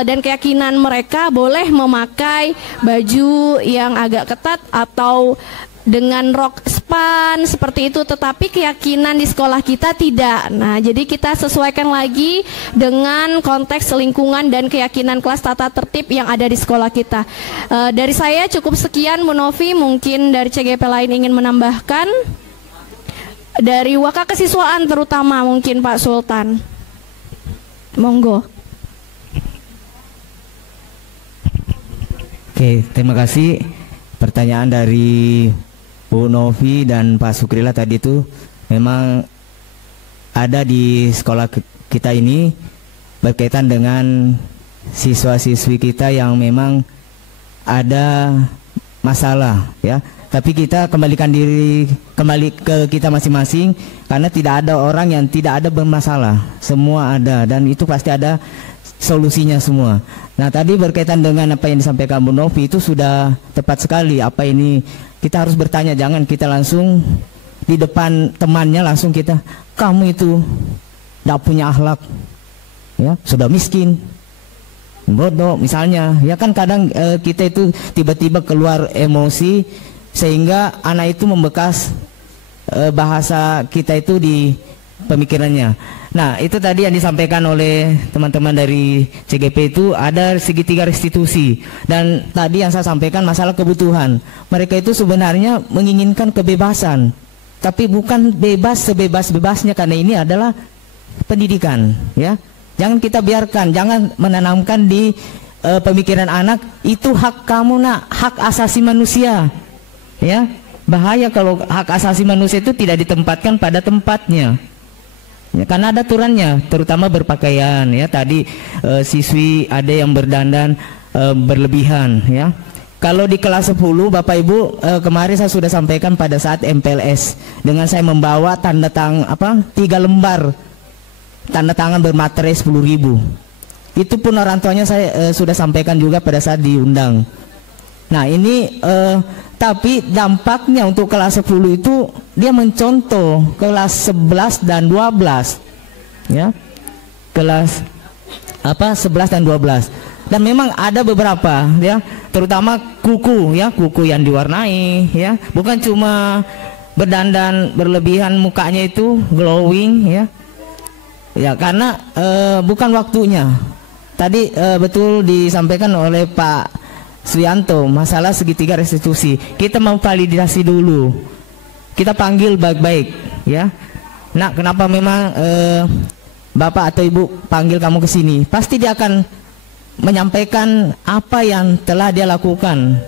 dan keyakinan mereka, boleh memakai baju yang agak ketat atau dengan rok span seperti itu, tetapi keyakinan di sekolah kita tidak. Nah, jadi kita sesuaikan lagi dengan konteks lingkungan dan keyakinan kelas tata tertib yang ada di sekolah kita. Dari saya cukup sekian Bu Novi, mungkin dari CGP lain ingin menambahkan. Dari Waka Kesiswaan terutama mungkin Pak Sultan. Monggo. Oke, terima kasih. Pertanyaan dari Bu Novi dan Pak Sukrila tadi itu memang ada di sekolah kita ini berkaitan dengan siswa-siswi kita yang memang ada masalah, ya. Tapi kita kembali ke kita masing-masing, karena tidak ada orang yang tidak ada bermasalah, semua ada, dan itu pasti ada solusinya semua. Nah, tadi berkaitan dengan apa yang disampaikan Bu Novi itu sudah tepat sekali. Apa ini kita harus bertanya, jangan kita langsung di depan temannya langsung kita, kamu itu tidak punya akhlak, ya, sudah miskin, bodoh misalnya, ya kan. Kadang kita itu tiba-tiba keluar emosi sehingga anak itu membekas bahasa kita itu di pemikirannya. Nah, itu tadi yang disampaikan oleh teman-teman dari CGP itu ada segitiga restitusi, dan tadi yang saya sampaikan masalah kebutuhan. Mereka itu sebenarnya menginginkan kebebasan, tapi bukan bebas sebebas-bebasnya, karena ini adalah pendidikan, ya. Jangan kita biarkan, jangan menanamkan di pemikiran anak itu hak kamu, nak, hak asasi manusia. Ya, bahaya kalau hak asasi manusia itu tidak ditempatkan pada tempatnya, ya, karena ada aturannya, terutama berpakaian, ya. Tadi siswi ada yang berdandan berlebihan, ya. Kalau di kelas 10 Bapak Ibu, kemarin saya sudah sampaikan pada saat MPLS, dengan saya membawa tanda tangan 3 lembar tanda tangan bermaterai 10.000. Itu pun orang tuanya saya sudah sampaikan juga pada saat diundang. Nah, ini tapi dampaknya untuk kelas 10 itu dia mencontoh kelas 11 dan 12, ya, kelas 11 dan 12. Dan memang ada beberapa, ya, terutama kuku, ya, kuku yang diwarnai, ya, bukan cuma berdandan berlebihan, mukanya itu glowing, ya, ya, karena bukan waktunya. Tadi betul disampaikan oleh Pak Suyanto masalah segitiga restitusi. Kita mau validasi dulu, kita panggil baik-baik, ya. Nah, kenapa memang Bapak atau Ibu panggil kamu ke sini? Pasti dia akan menyampaikan apa yang telah dia lakukan.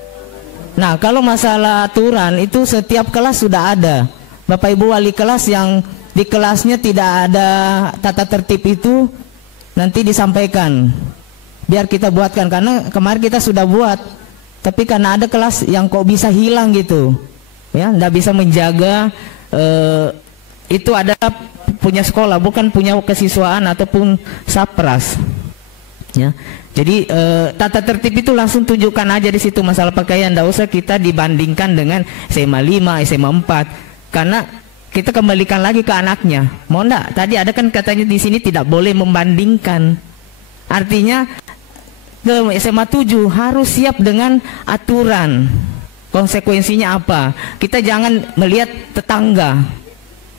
Nah, kalau masalah aturan itu setiap kelas sudah ada. Bapak Ibu wali kelas yang di kelasnya tidak ada tata tertib itu nanti disampaikan, biar kita buatkan, karena kemarin kita sudah buat, tapi karena ada kelas yang kok bisa hilang gitu, ya, nggak bisa menjaga. Itu adalah punya sekolah, bukan punya kesiswaan ataupun sapras, ya. Jadi tata tertib itu langsung tunjukkan aja di situ masalah pakaian, nggak usah kita dibandingkan dengan SMA 5, SMA 4, karena kita kembalikan lagi ke anaknya. Mau enggak? Tadi ada kan katanya di sini tidak boleh membandingkan. Artinya ke SMA 7 harus siap dengan aturan. Konsekuensinya apa? Kita jangan melihat tetangga,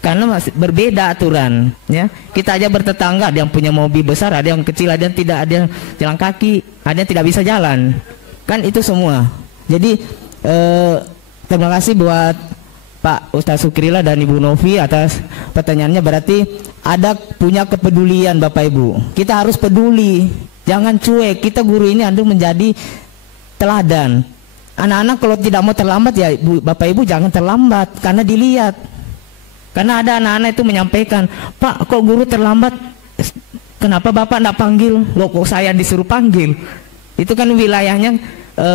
karena masih berbeda aturan, ya. Kita aja bertetangga, ada yang punya mobil besar, ada yang kecil, ada yang tidak, ada yang jalan kaki, ada yang tidak bisa jalan. Kan itu semua. Jadi terima kasih buat Pak Ustaz Sukrila dan Ibu Novi atas pertanyaannya. Berarti ada punya kepedulian Bapak Ibu. Kita harus peduli, jangan cuek. Kita guru ini harus menjadi teladan. Anak-anak kalau tidak mau terlambat ya Bapak Ibu jangan terlambat, karena dilihat. Karena ada anak-anak itu menyampaikan, Pak kok guru terlambat, kenapa Bapak tidak panggil? Loh kok saya disuruh panggil? Itu kan wilayahnya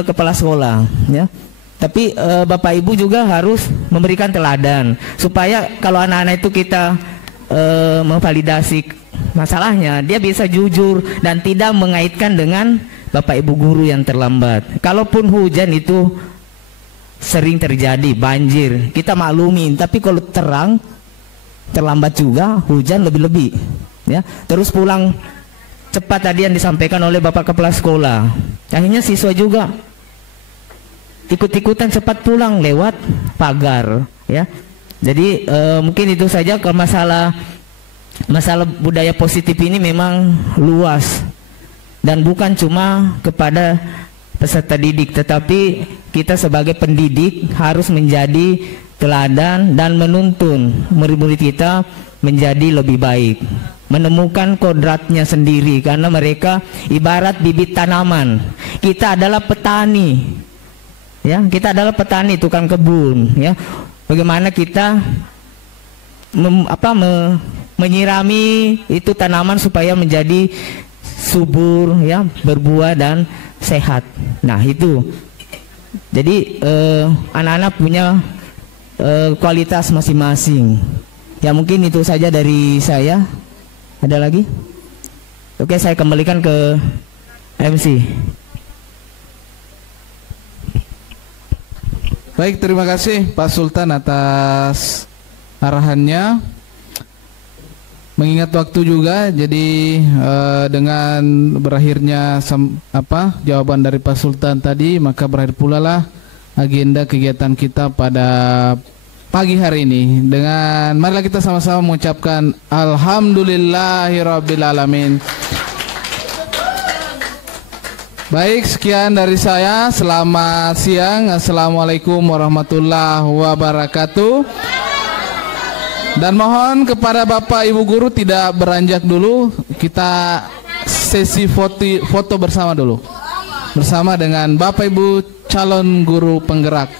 kepala sekolah, ya. Tapi Bapak Ibu juga harus memberikan teladan supaya kalau anak-anak itu kita memvalidasi masalahnya, dia bisa jujur dan tidak mengaitkan dengan Bapak Ibu guru yang terlambat. Kalaupun hujan itu sering terjadi, banjir, kita maklumin. Tapi kalau terang, terlambat juga, hujan lebih-lebih, ya. Terus pulang cepat tadi yang disampaikan oleh Bapak Kepala Sekolah. Akhirnya siswa juga ikut-ikutan cepat pulang lewat pagar, ya. Jadi mungkin itu saja. Ke masalah budaya positif ini memang luas dan bukan cuma kepada peserta didik, tetapi kita sebagai pendidik harus menjadi teladan dan menuntun murid-murid kita menjadi lebih baik, menemukan kodratnya sendiri, karena mereka ibarat bibit tanaman. Kita adalah petani, ya, kita adalah petani, tukang kebun, ya. Bagaimana kita menyirami itu tanaman supaya menjadi subur, ya, berbuah dan sehat. Nah itu. Jadi anak-anak punya kualitas masing-masing. Ya mungkin itu saja dari saya. Ada lagi? Oke, saya kembalikan ke MC. Baik, terima kasih Pak Sultan atas arahannya. Mengingat waktu juga, jadi dengan berakhirnya jawaban dari Pak Sultan tadi, maka berakhir pula lah agenda kegiatan kita pada pagi hari ini. Dengan marilah kita sama-sama mengucapkan Alhamdulillahirabbil alamin. Baik, sekian dari saya. Selamat siang. Assalamualaikum warahmatullahi wabarakatuh. Dan mohon kepada Bapak Ibu guru tidak beranjak dulu. Kita sesi foto bersama dulu, bersama dengan Bapak Ibu calon guru penggerak.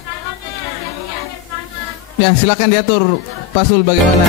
Ya, silakan diatur Pak Sul bagaimana.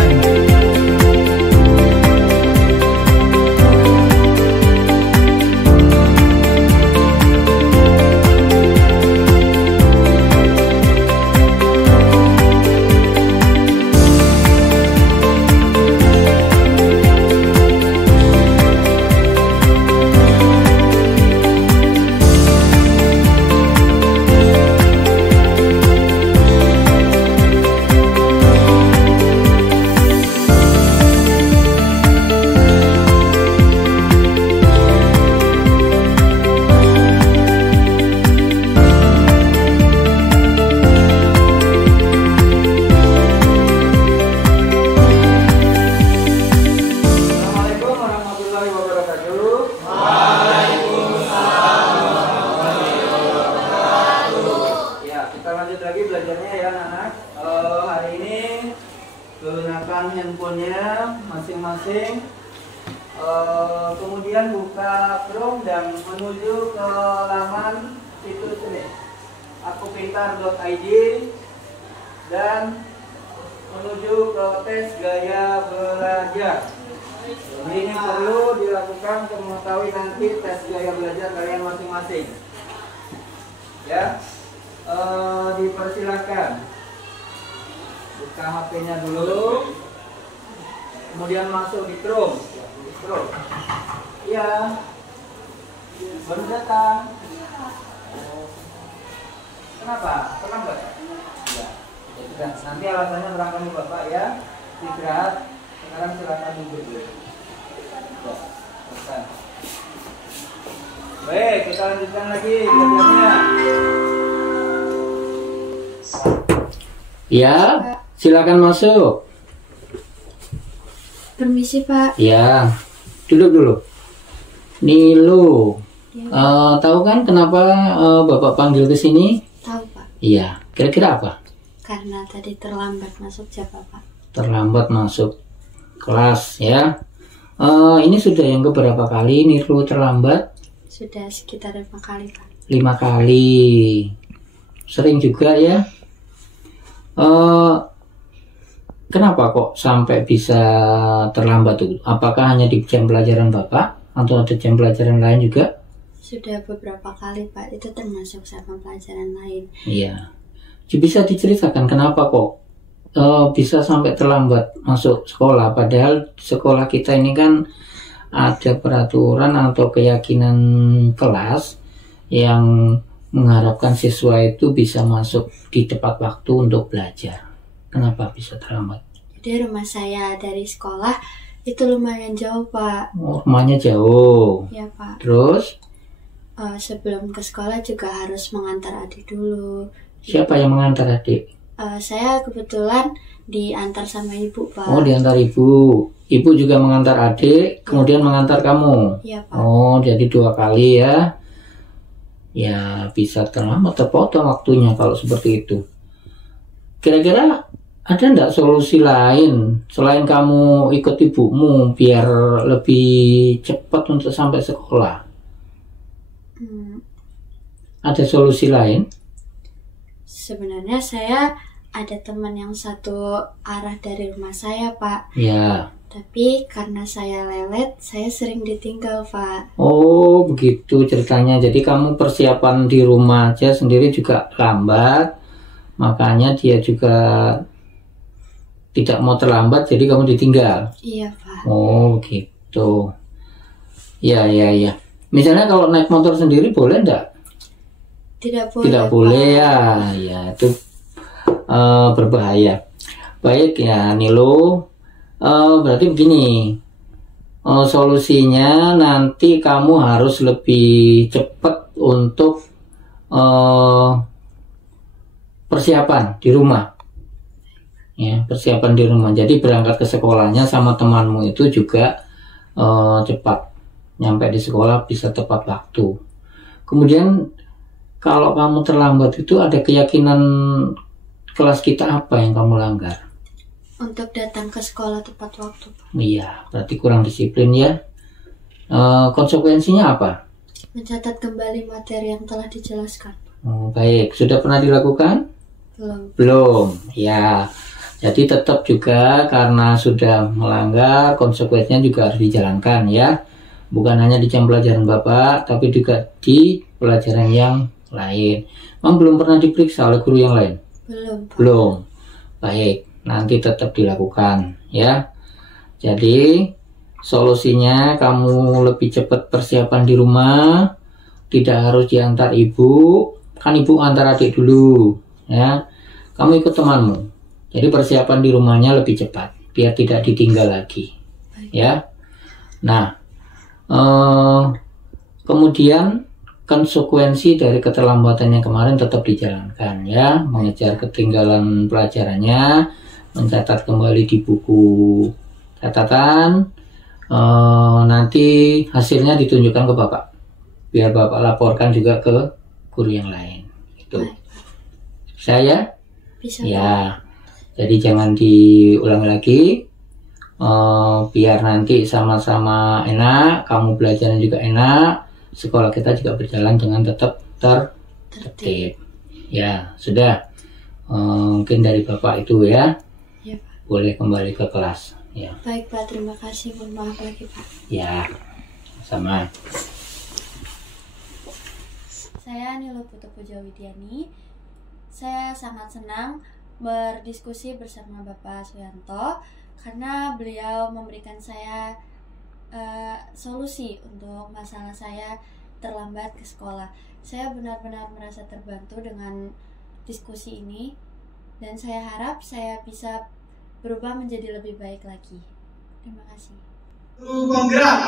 Kemudian buka Chrome dan menuju ke laman situs ini akupintar.id dan menuju ke tes gaya belajar. Ini perlu dilakukan untuk mengetahui nanti tes gaya belajar kalian masing-masing. Ya, dipersilakan buka HP-nya dulu, kemudian masuk di Chrome. Ya, baru datang. Kenapa? Terlambat? Ya. Nanti alasannya barangkali Bapak ya. Istirahat. Sekarang silakan duduk dulu. Ya, baik, kita lanjutkan lagi belajarnya. Ya, silakan masuk. Permisi Pak. Ya, duduk dulu. Nilo, tahu kan kenapa Bapak panggil ke sini? Tahu Pak. Iya, kira-kira apa? Karena tadi terlambat masuk jam, Pak. Terlambat masuk kelas ya. Ini sudah yang keberapa kali Nilu terlambat? Sudah sekitar 5 kali, Pak. 5 kali. Sering juga ya. Kenapa kok sampai bisa terlambat tuh? Apakah hanya di jam pelajaran Bapak atau ada jam pelajaran lain juga? Sudah beberapa kali, Pak. Itu termasuk sama pelajaran lain. Iya. Bisa diceritakan kenapa kok bisa sampai terlambat masuk sekolah? Padahal sekolah kita ini kan ada peraturan atau keyakinan kelas yang mengharapkan siswa itu bisa masuk di tepat waktu untuk belajar. Kenapa bisa terlambat? Jadi rumah saya dari sekolah itu lumayan jauh, Pak. Oh, rumahnya jauh. Ya, Pak. Terus? Sebelum ke sekolah juga harus mengantar adik dulu. Siapa yang mengantar adik? Saya kebetulan diantar sama ibu, Pak. Oh, diantar ibu. Ibu juga mengantar adik, kemudian mengantar kamu. Iya, Pak. Oh, jadi 2 kali ya. Ya, bisa terlambat, terpotong waktunya kalau seperti itu. Kira-kira ada enggak solusi lain selain kamu ikut ibumu biar lebih cepat untuk sampai sekolah? Ada solusi lain? Sebenarnya saya ada teman yang satu arah dari rumah saya, Pak. Ya. Tapi karena saya lelet, saya sering ditinggal, Pak. Oh, begitu ceritanya. Jadi kamu persiapan di rumah aja sendiri juga lambat. Makanya dia juga tidak mau terlambat, jadi kamu ditinggal. Iya, Pak. Oh, gitu. Ya. Misalnya kalau naik motor sendiri boleh enggak? Tidak boleh. Tidak boleh ya. Ya, itu berbahaya. Baik ya, Nilo. Berarti begini. Solusinya nanti kamu harus lebih cepat untuk persiapan di rumah. Ya, persiapan di rumah. Jadi berangkat ke sekolahnya sama temanmu itu juga cepat. Nyampe di sekolah bisa tepat waktu. Kemudian kalau kamu terlambat itu ada keyakinan kelas kita apa yang kamu langgar? Untuk datang ke sekolah tepat waktu, Pak. Iya, berarti kurang disiplin ya. Konsekuensinya apa? Mencatat kembali materi yang telah dijelaskan. Baik, sudah pernah dilakukan? Belum, ya. Jadi tetap juga karena sudah melanggar, konsekuensinya juga harus dijalankan ya. Bukan hanya di jam pelajaran Bapak, tapi juga di pelajaran yang lain. Memang belum pernah diperiksa oleh guru yang lain? Belum, Pak. Belum. Baik, nanti tetap dilakukan ya. Jadi solusinya kamu lebih cepat persiapan di rumah, tidak harus diantar ibu, kan ibu antar adik dulu ya. Kamu ikut temanmu. Jadi persiapan di rumahnya lebih cepat biar tidak ditinggal lagi. Baik. Ya. Nah, kemudian konsekuensi dari keterlambatannya kemarin tetap dijalankan ya, mengejar ketinggalan pelajarannya, mencatat kembali di buku catatan, nanti hasilnya ditunjukkan ke Bapak, biar Bapak laporkan juga ke guru yang lain. Itu saya bisa, ya. Jadi jangan diulang lagi, biar nanti sama-sama enak, kamu belajarnya juga enak, sekolah kita juga berjalan dengan tetap tertib. Ya, sudah. Mungkin dari Bapak itu ya. Ya, Pak. Boleh kembali ke kelas. Ya. Baik, Pak. Terima kasih. Mohon maaf lagi, Pak. Ya, sama. Saya Nilo Putu Puja Widiani. Saya sangat senang berdiskusi bersama Bapak Suyanto karena beliau memberikan saya solusi untuk masalah saya terlambat ke sekolah. Saya benar-benar merasa terbantu dengan diskusi ini dan saya harap saya bisa berubah menjadi lebih baik lagi. Terima kasih. Penggerak